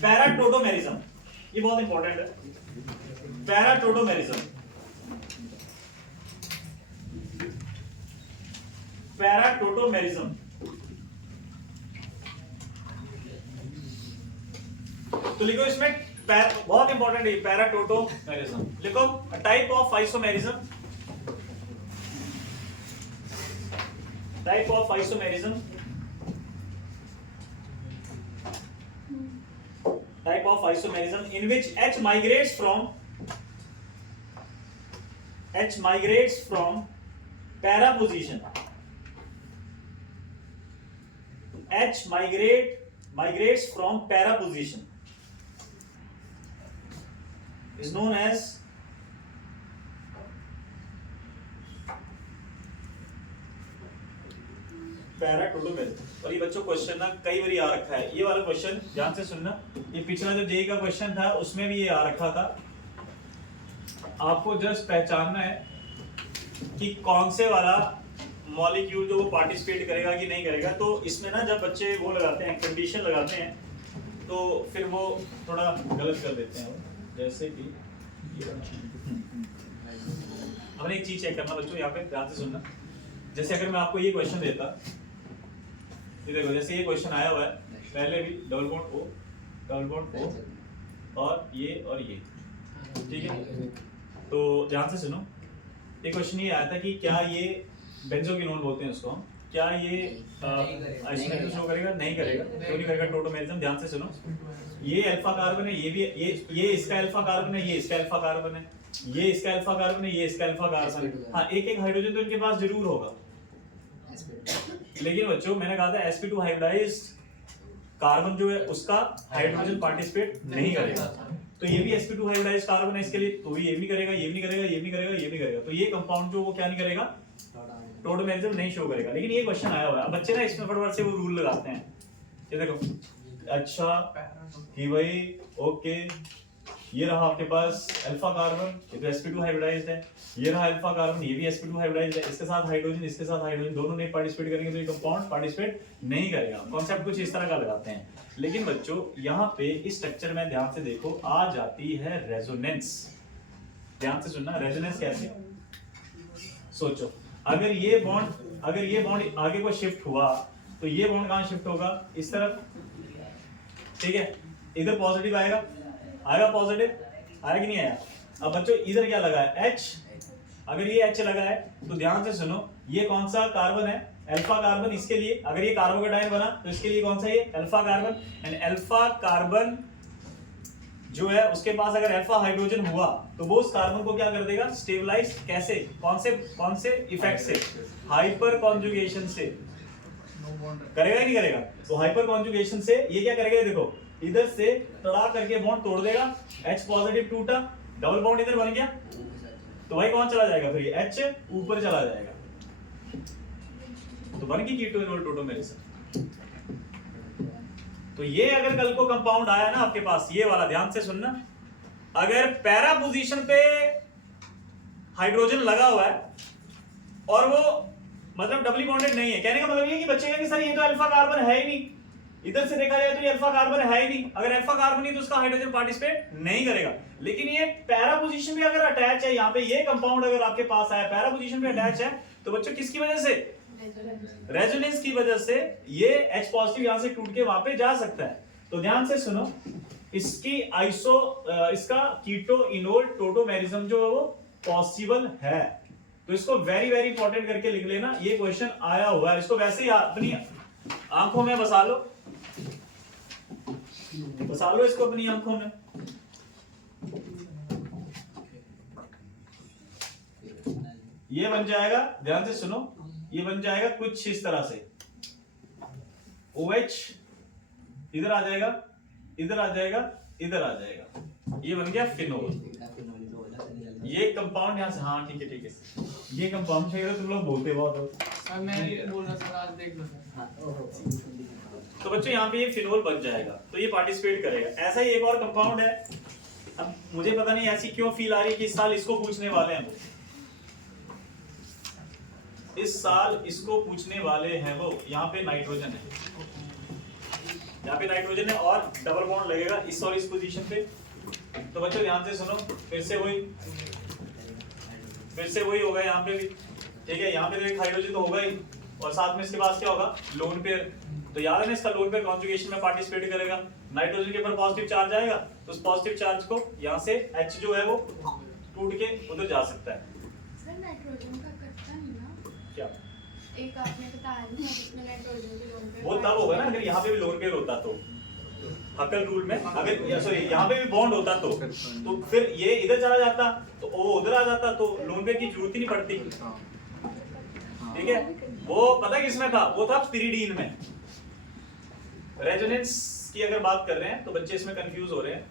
पैराटोटोमेरिज्म, ये बहुत इंपॉर्टेंट है। पैराटोटोमेरिज्म, पैराटोटोमेरिज्म तो लिखो इसमें बहुत इंपॉर्टेंट है पैराटोटोमेरिज्म। लिखो type of isomerism, type of isomerism isomerism in which H migrates from para position. H migrates from para position is known as पैराटोटोमेरिज्म। और ये बच्चों क्वेश्चन ना कई बार आ रखा है, ये वाला क्वेश्चन ध्यान से सुनना। ये पिछला जो जेई का क्वेश्चन था उसमें भी ये आ रखा था। आपको जस्ट पहचानना है कि कौन से वाला मॉलिक्यूल जो वो पार्टिसिपेट करेगा कि नहीं करेगा। तो इसमें ना जब बच्चे वो लगाते हैं, कंडीशन लगाते हैं, तो फिर वो थोड़ा गलत कर देते हैं। जैसे कि हमने एक चीज चेक करना बच्चों, यहाँ पे ध्यान से सुनना। जैसे अगर मैं आपको ये क्वेश्चन देता, ये देखो जैसे ये क्वेश्चन आया हुआ है, पहले भी डबल बॉन्ड O और ये, ठीक है। तो ध्यान से सुनो, ये क्वेश्चन ये आया था कि क्या ये बेंजोक्विनोन बोलते हैं उसको, क्या ये आइसोमेरिज्म शो करेगा? नहीं करेगा। क्यों नहीं करेगा? टोटोमेरिज्म। ध्यान से सुनो, ये अल्फा कार्बन है, ये भी ये इसका अल्फा कार्बन है, ये इसका अल्फा कार्बन है, ये इसका अल्फा कार्बन है, ये इसका अल्फा कार्बन है। हाँ, एक एक हाइड्रोजन तो इनके पास जरूर होगा। लेकिन बच्चों मैंने कहा था sp2 हाइब्रिडाइज्ड कार्बन जो है उसका हाइड्रोजन पार्टिसिपेट नहीं करेगा। तो ये भी sp2 हाइब्रिडाइज्ड कार्बन है इसके लिए, तो ये भी करेगा, ये भी नहीं करेगा, ये भी करेगा, ये भी करेगा। तो ये कंपाउंड जो वो क्या नहीं करेगा? टोटोमेरिज्म नहीं शो करेगा। लेकिन ये क्वेश्चन आया हुआ है, अब बच्चे ना इसमें फटाफट से वो रूल लगाते हैं। ये देखो, अच्छा कि भाई ओके, ये रहा आपके पास अल्फा कार्बन, ये तो sp2 हाइब्रिडाइज्ड है, ये रहा अल्फा कार्बन, ये भी sp2 हाइब्रिडाइज्ड है, इसके साथ हाइड्रोजन, इसके साथ हाइड्रोजन, दोनों नहीं पार्टिसिपेट करेंगे तो ये कंपाउंड पार्टिसिपेट नहीं करेगा। कॉन्सेप्ट कुछ इस तरह का लगाते हैं। लेकिन बच्चों यहाँ पे इस स्ट्रक्चर में ध्यान से देखो, आ जाती है रेजोनेंस। ध्यान से सुनना, रेजोनेंस कैसे? सोचो, अगर ये बॉन्ड आगे को शिफ्ट हुआ तो ये बॉन्ड कहाँ शिफ्ट होगा? इस तरफ, ठीक है। इधर पॉजिटिव आएगा पॉजिटिव, आया कि नहीं आया? अब बच्चों इधर क्या लगा है? H। अगर ये H लगा है तो ध्यान से सुनो, ये कौन सा कार्बन है? Alpha carbon. इसके लिए अगर ये कार्बोकेटाइन बना तो इसके लिए कौन सा? ये alpha carbon. And alpha carbon जो है उसके पास अगर अल्फा हाइड्रोजन हुआ तो वो उस कार्बन को क्या कर देगा? स्टेबलाइज। कैसे? कौन से इफेक्ट से? हाइपर कॉन्जुगेशन से। करेगा नहीं करेगा? तो हाइपर कॉन्जुगेशन से ये क्या करेगा? देखो, इधर से तड़ा करके बॉन्ड तोड़ देगा, H पॉजिटिव टूटा, डबल बॉन्ड इधर बन गया, तो भाई कौन चला जाएगा? फिर ये H ऊपर चला जाएगा, तो बन गई कीटो इनोल टोटोमेरिज्म। तो ये अगर कल को कंपाउंड आया ना आपके पास, ये वाला, ध्यान से सुनना, अगर पैरा पोजीशन पे हाइड्रोजन लगा हुआ है और वो मतलब डबली बॉन्डेड नहीं है, कहने का मतलब ये कि बच्चे कि सर ये तो अल्फा कार्बन है ही नहीं, इधर से देखा जाए तो ये अल्फा कार्बन है ही नहीं। अगर अल्फा कार्बन नहीं तो उसका हाइड्रोजन पार्टिसिपेट नहीं करेगा। लेकिन ये पैरा पोजीशन पे अगर अटैच है, यहाँ पे ये कंपाउंड अगर आपके पास आया पैरा पोजीशन पे अटैच है, तो बच्चों किसकी वजह से? रेजोनेंस की वजह से ये H पॉजिटिव यहाँ से टूट के वहां पे जा सकता है। तो ध्यान से सुनो, इसका कीटो इनोल टोटोमेरिज्म जो है वो पॉसिबल है। तो इसको वेरी वेरी इंपॉर्टेंट करके लिख लेना, ये क्वेश्चन आया हुआ है। इसको वैसे ही अपनी आंखों में बसा लो इसको अपनी आंखों में। ये बन जाएगा, ध्यान से सुनो, ये बन जाएगा कुछ इस तरह से, OH इधर आ जाएगा, इधर आ जाएगा, इधर आ जाएगा, ये बन गया फिनोल। ये कंपाउंड यहाँ से, हाँ ठीक है, ये कंपाउंड चाहिए, तुम लोग बोलते बहुत हो। मैं बोल रहा सर, आज देख लो सर। तो बच्चों यहाँ पे ये फिनोल बन जाएगा, तो ये पार्टिसिपेट करेगा। ऐसा ही एक और कंपाउंड है, अब मुझे पता नहीं ऐसी क्यों फील आ रही है कि इस साल इसको पूछने वाले हैं वो, इस साल इसको पूछने वाले हैं वो। यहाँ पे नाइट्रोजन है, यहाँ पे नाइट्रोजन है और डबल बॉन्ड लगेगा इस और इस पोजीशन पे। तो बच्चों ध्यान से सुनो, फिर से वही होगा यहाँ पे भी, ठीक है। यहाँ पे तो एक हाइड्रोजन तो होगा ही, और साथ में इसके पास क्या होगा? Lone pair. तो याद है ना, इसका लोन पेयर कॉन्जुगेशन में पार्टिसिपेट करेगा। नाइट्रोजन के ऊपर पॉजिटिव चार्ज आएगा, तो उस पॉजिटिव चार्ज को यहाँ से H जो है वो टूट के उधर जा सकता है। सर नाइट्रोजन का कटता नहीं ना? क्या? एक आपने बताया ना जिसमें नाइट्रोजन की लोन पेयर, वो तब होगा ना अगर यहाँ पे भी लोन पेयर होता तो। हकल रूल में अगर सॉरी यहाँ पे भी बॉन्ड होता तो फिर ये इधर चला जाता तो वो उधर आ जाता तो लोन पे की जरूरत ही नहीं पड़ती। ठीक है, वो पता किसमें था, वो था पिरिडीन में। रेजोनेंस की अगर बात कर रहे हैं तो बच्चे इसमें कंफ्यूज हो रहे हैं।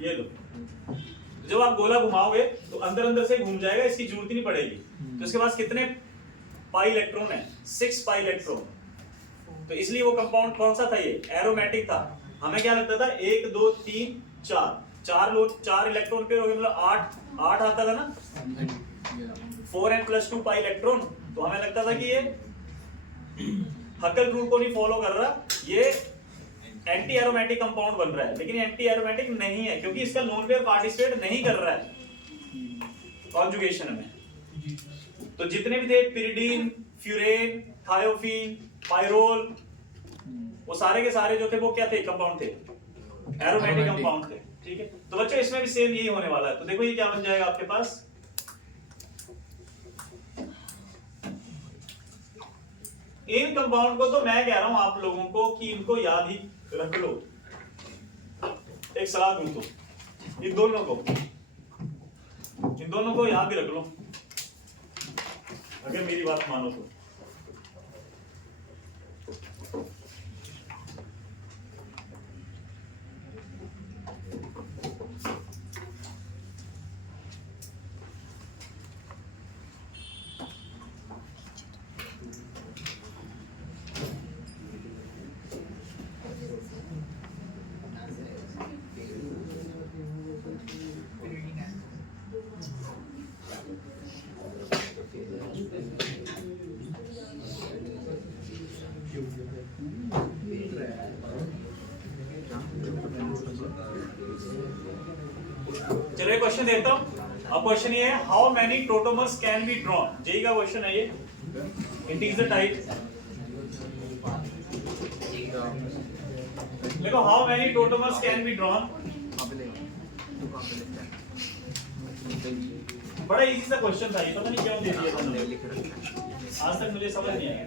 ये लो, जब आप गोला घुमाओगे तो अंदर अंदर से घूम जाएगा, इसकी जरूरत ही नहीं पड़ेगी। तो इसके पास कितने पाई इलेक्ट्रॉन है, 6 पाई इलेक्ट्रॉन। तो इसलिए वो कंपाउंड कौन सा था, ये एरोमेटिक था। हमें क्या लगता था 1 2 3 4 इलेक्ट्रॉन पे हो गए, मतलब 8 आता था ना, 4n + 2 पाई इलेक्ट्रॉन। तो हमें लगता था कि ये हकल रूल को नहीं फॉलो कर रहा, ये एंटी एरोमेटिक कंपाउंड बन रहा है। लेकिन एंटी एरोमेटिक नहीं है क्योंकि इसका लोन पेयर पार्टिसिपेट नहीं कर रहा है कॉन्जुगेशन में। तो जितने भी थे पिरिडीन, फ्यूरेन, थायोफीन, पाइरोल, वो सारे के सारे जो थे वो क्या थे, कंपाउंड थे, एरोमेटिक कंपाउंड थे। ठीक है, तो बच्चों इसमें भी सेम यही होने वाला है। तो देखो ये क्या बन जाएगा आपके पास, इन कंपाउंड को तो मैं कह रहा हूं आप लोगों को कि इनको याद ही रख लो। एक सलाह दूं तो इन दोनों को याद ही रख लो अगर मेरी बात मानो तो। चलो एक क्वेश्चन देता हूं। अब क्वेश्चन ये है, how many tautomers can be drawn. JEE का क्वेश्चन है ये, इंटीजर टाइप। देखो how many tautomers can be drawn, बड़ा इजी सा क्वेश्चन था ये, पता नहीं क्यों दे दिया था, आज तक मुझे समझ नहीं आया।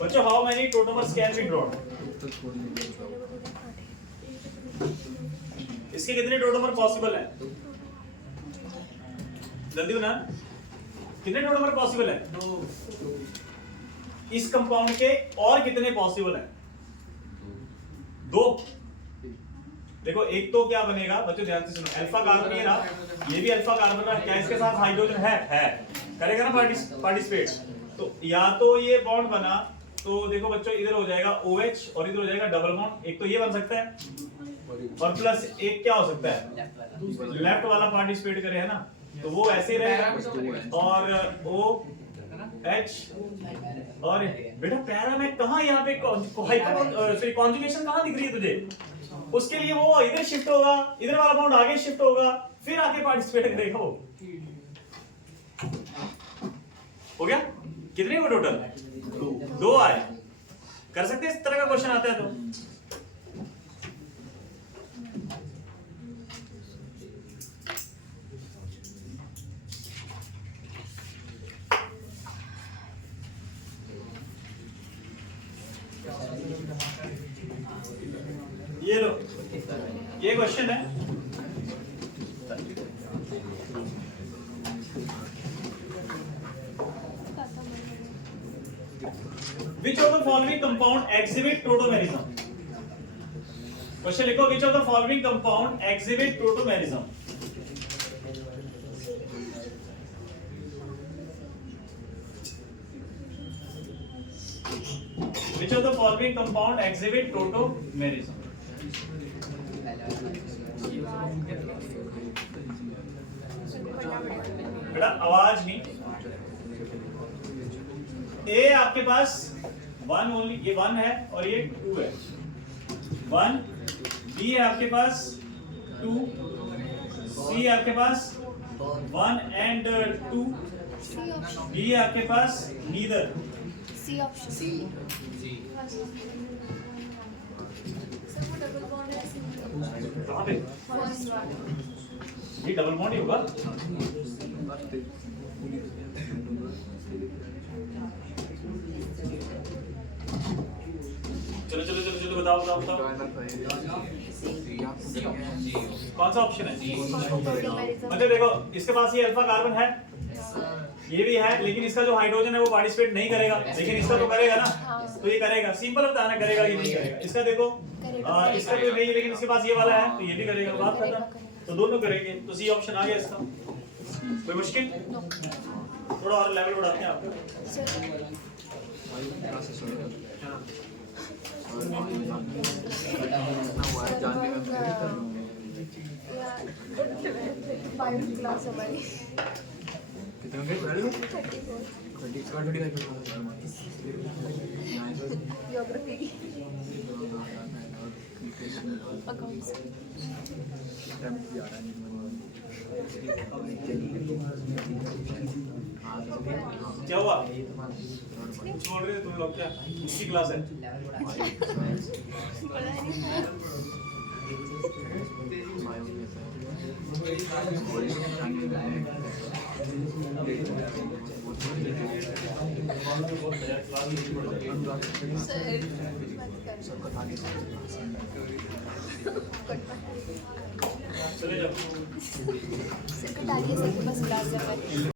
बच्चों how many tautomers can be drawn, इसके कितने टोटोमर पॉसिबल है, जल्दी बना, कितने टोटोमर पॉसिबल है, 2। इस कंपाउंड के और कितने पॉसिबल है, 2। देखो एक तो क्या बनेगा बच्चों, ध्यान से सुनो, अल्फा कार्बन है ना, ये भी अल्फा कार्बन है, क्या इसके साथ हाइड्रोजन है करेगा ना पार्टिसिपेट। तो या तो ये बॉन्ड बना तो देखो बच्चों इधर हो जाएगा OH और इधर हो जाएगा डबल बॉन्ड, एक तो ये बन सकता है और प्लस एक क्या हो सकता है, लेफ्ट वाला पार्टिसिपेट करे है ना, तो वो ऐसे रहेगा और OH और बेटा पैरा में कहां, यहाँ पे कॉन्जुगेशन कहां दिख रही है तुझे, उसके लिए वो इधर शिफ्ट होगा, इधर वाला बॉन्ड आगे शिफ्ट होगा, फिर आके पार्टिसिपेट करेगा वो। हो गया, कितने हुए टोटल, 2 आए। कर सकते हैं इस तरह का क्वेश्चन आता है तो। ये लो, ये क्वेश्चन है, Which of the following compound exhibit protomerism? Question लिखो, which of the following compound exhibit protomerism? Which of the following compound exhibit protomerism? बेटा आवाज नहीं, ए आपके पास 1 ओनली, ये 1 है और ये 2 है, 1, बी है आपके पास 2, सी है आपके पास 1 and 2, डी है आपके पास नीदर, सी ऑप्शन, सी सर वो डबल बॉन्ड है, कहाँ पे? First one. ये डबल बॉन्ड ही होगा। चलो चलो चलो चलो बताओ बताओ बताओ कौन सा ऑप्शन है? मतलब देखो इसके पास ये अल्फा कार्बन है, ये भी है, लेकिन इसका जो हाइड्रोजन है वो पार्टिसिपेट नहीं करेगा, लेकिन इसका तो करेगा ना, तो ये करेगा। सिंपल बताना करेगा ये नहीं करेगा। इसका देखो इसका कोई नहीं है, लेकिन इसके पास ये वाला है तो ये भी करेगा। बात करना तो दोनों करेंगे, तो सी ऑप्शन आ गया इसका। कोई मुश्किल? थोड़ा और लेवल बढ़ाते हैं आप। Bio class हमारी geography accounts क्या हुआ? छोड़ रहे तुम लोग क्या? किसकी क्लास है? चले जाओ। सर के बस क्लास है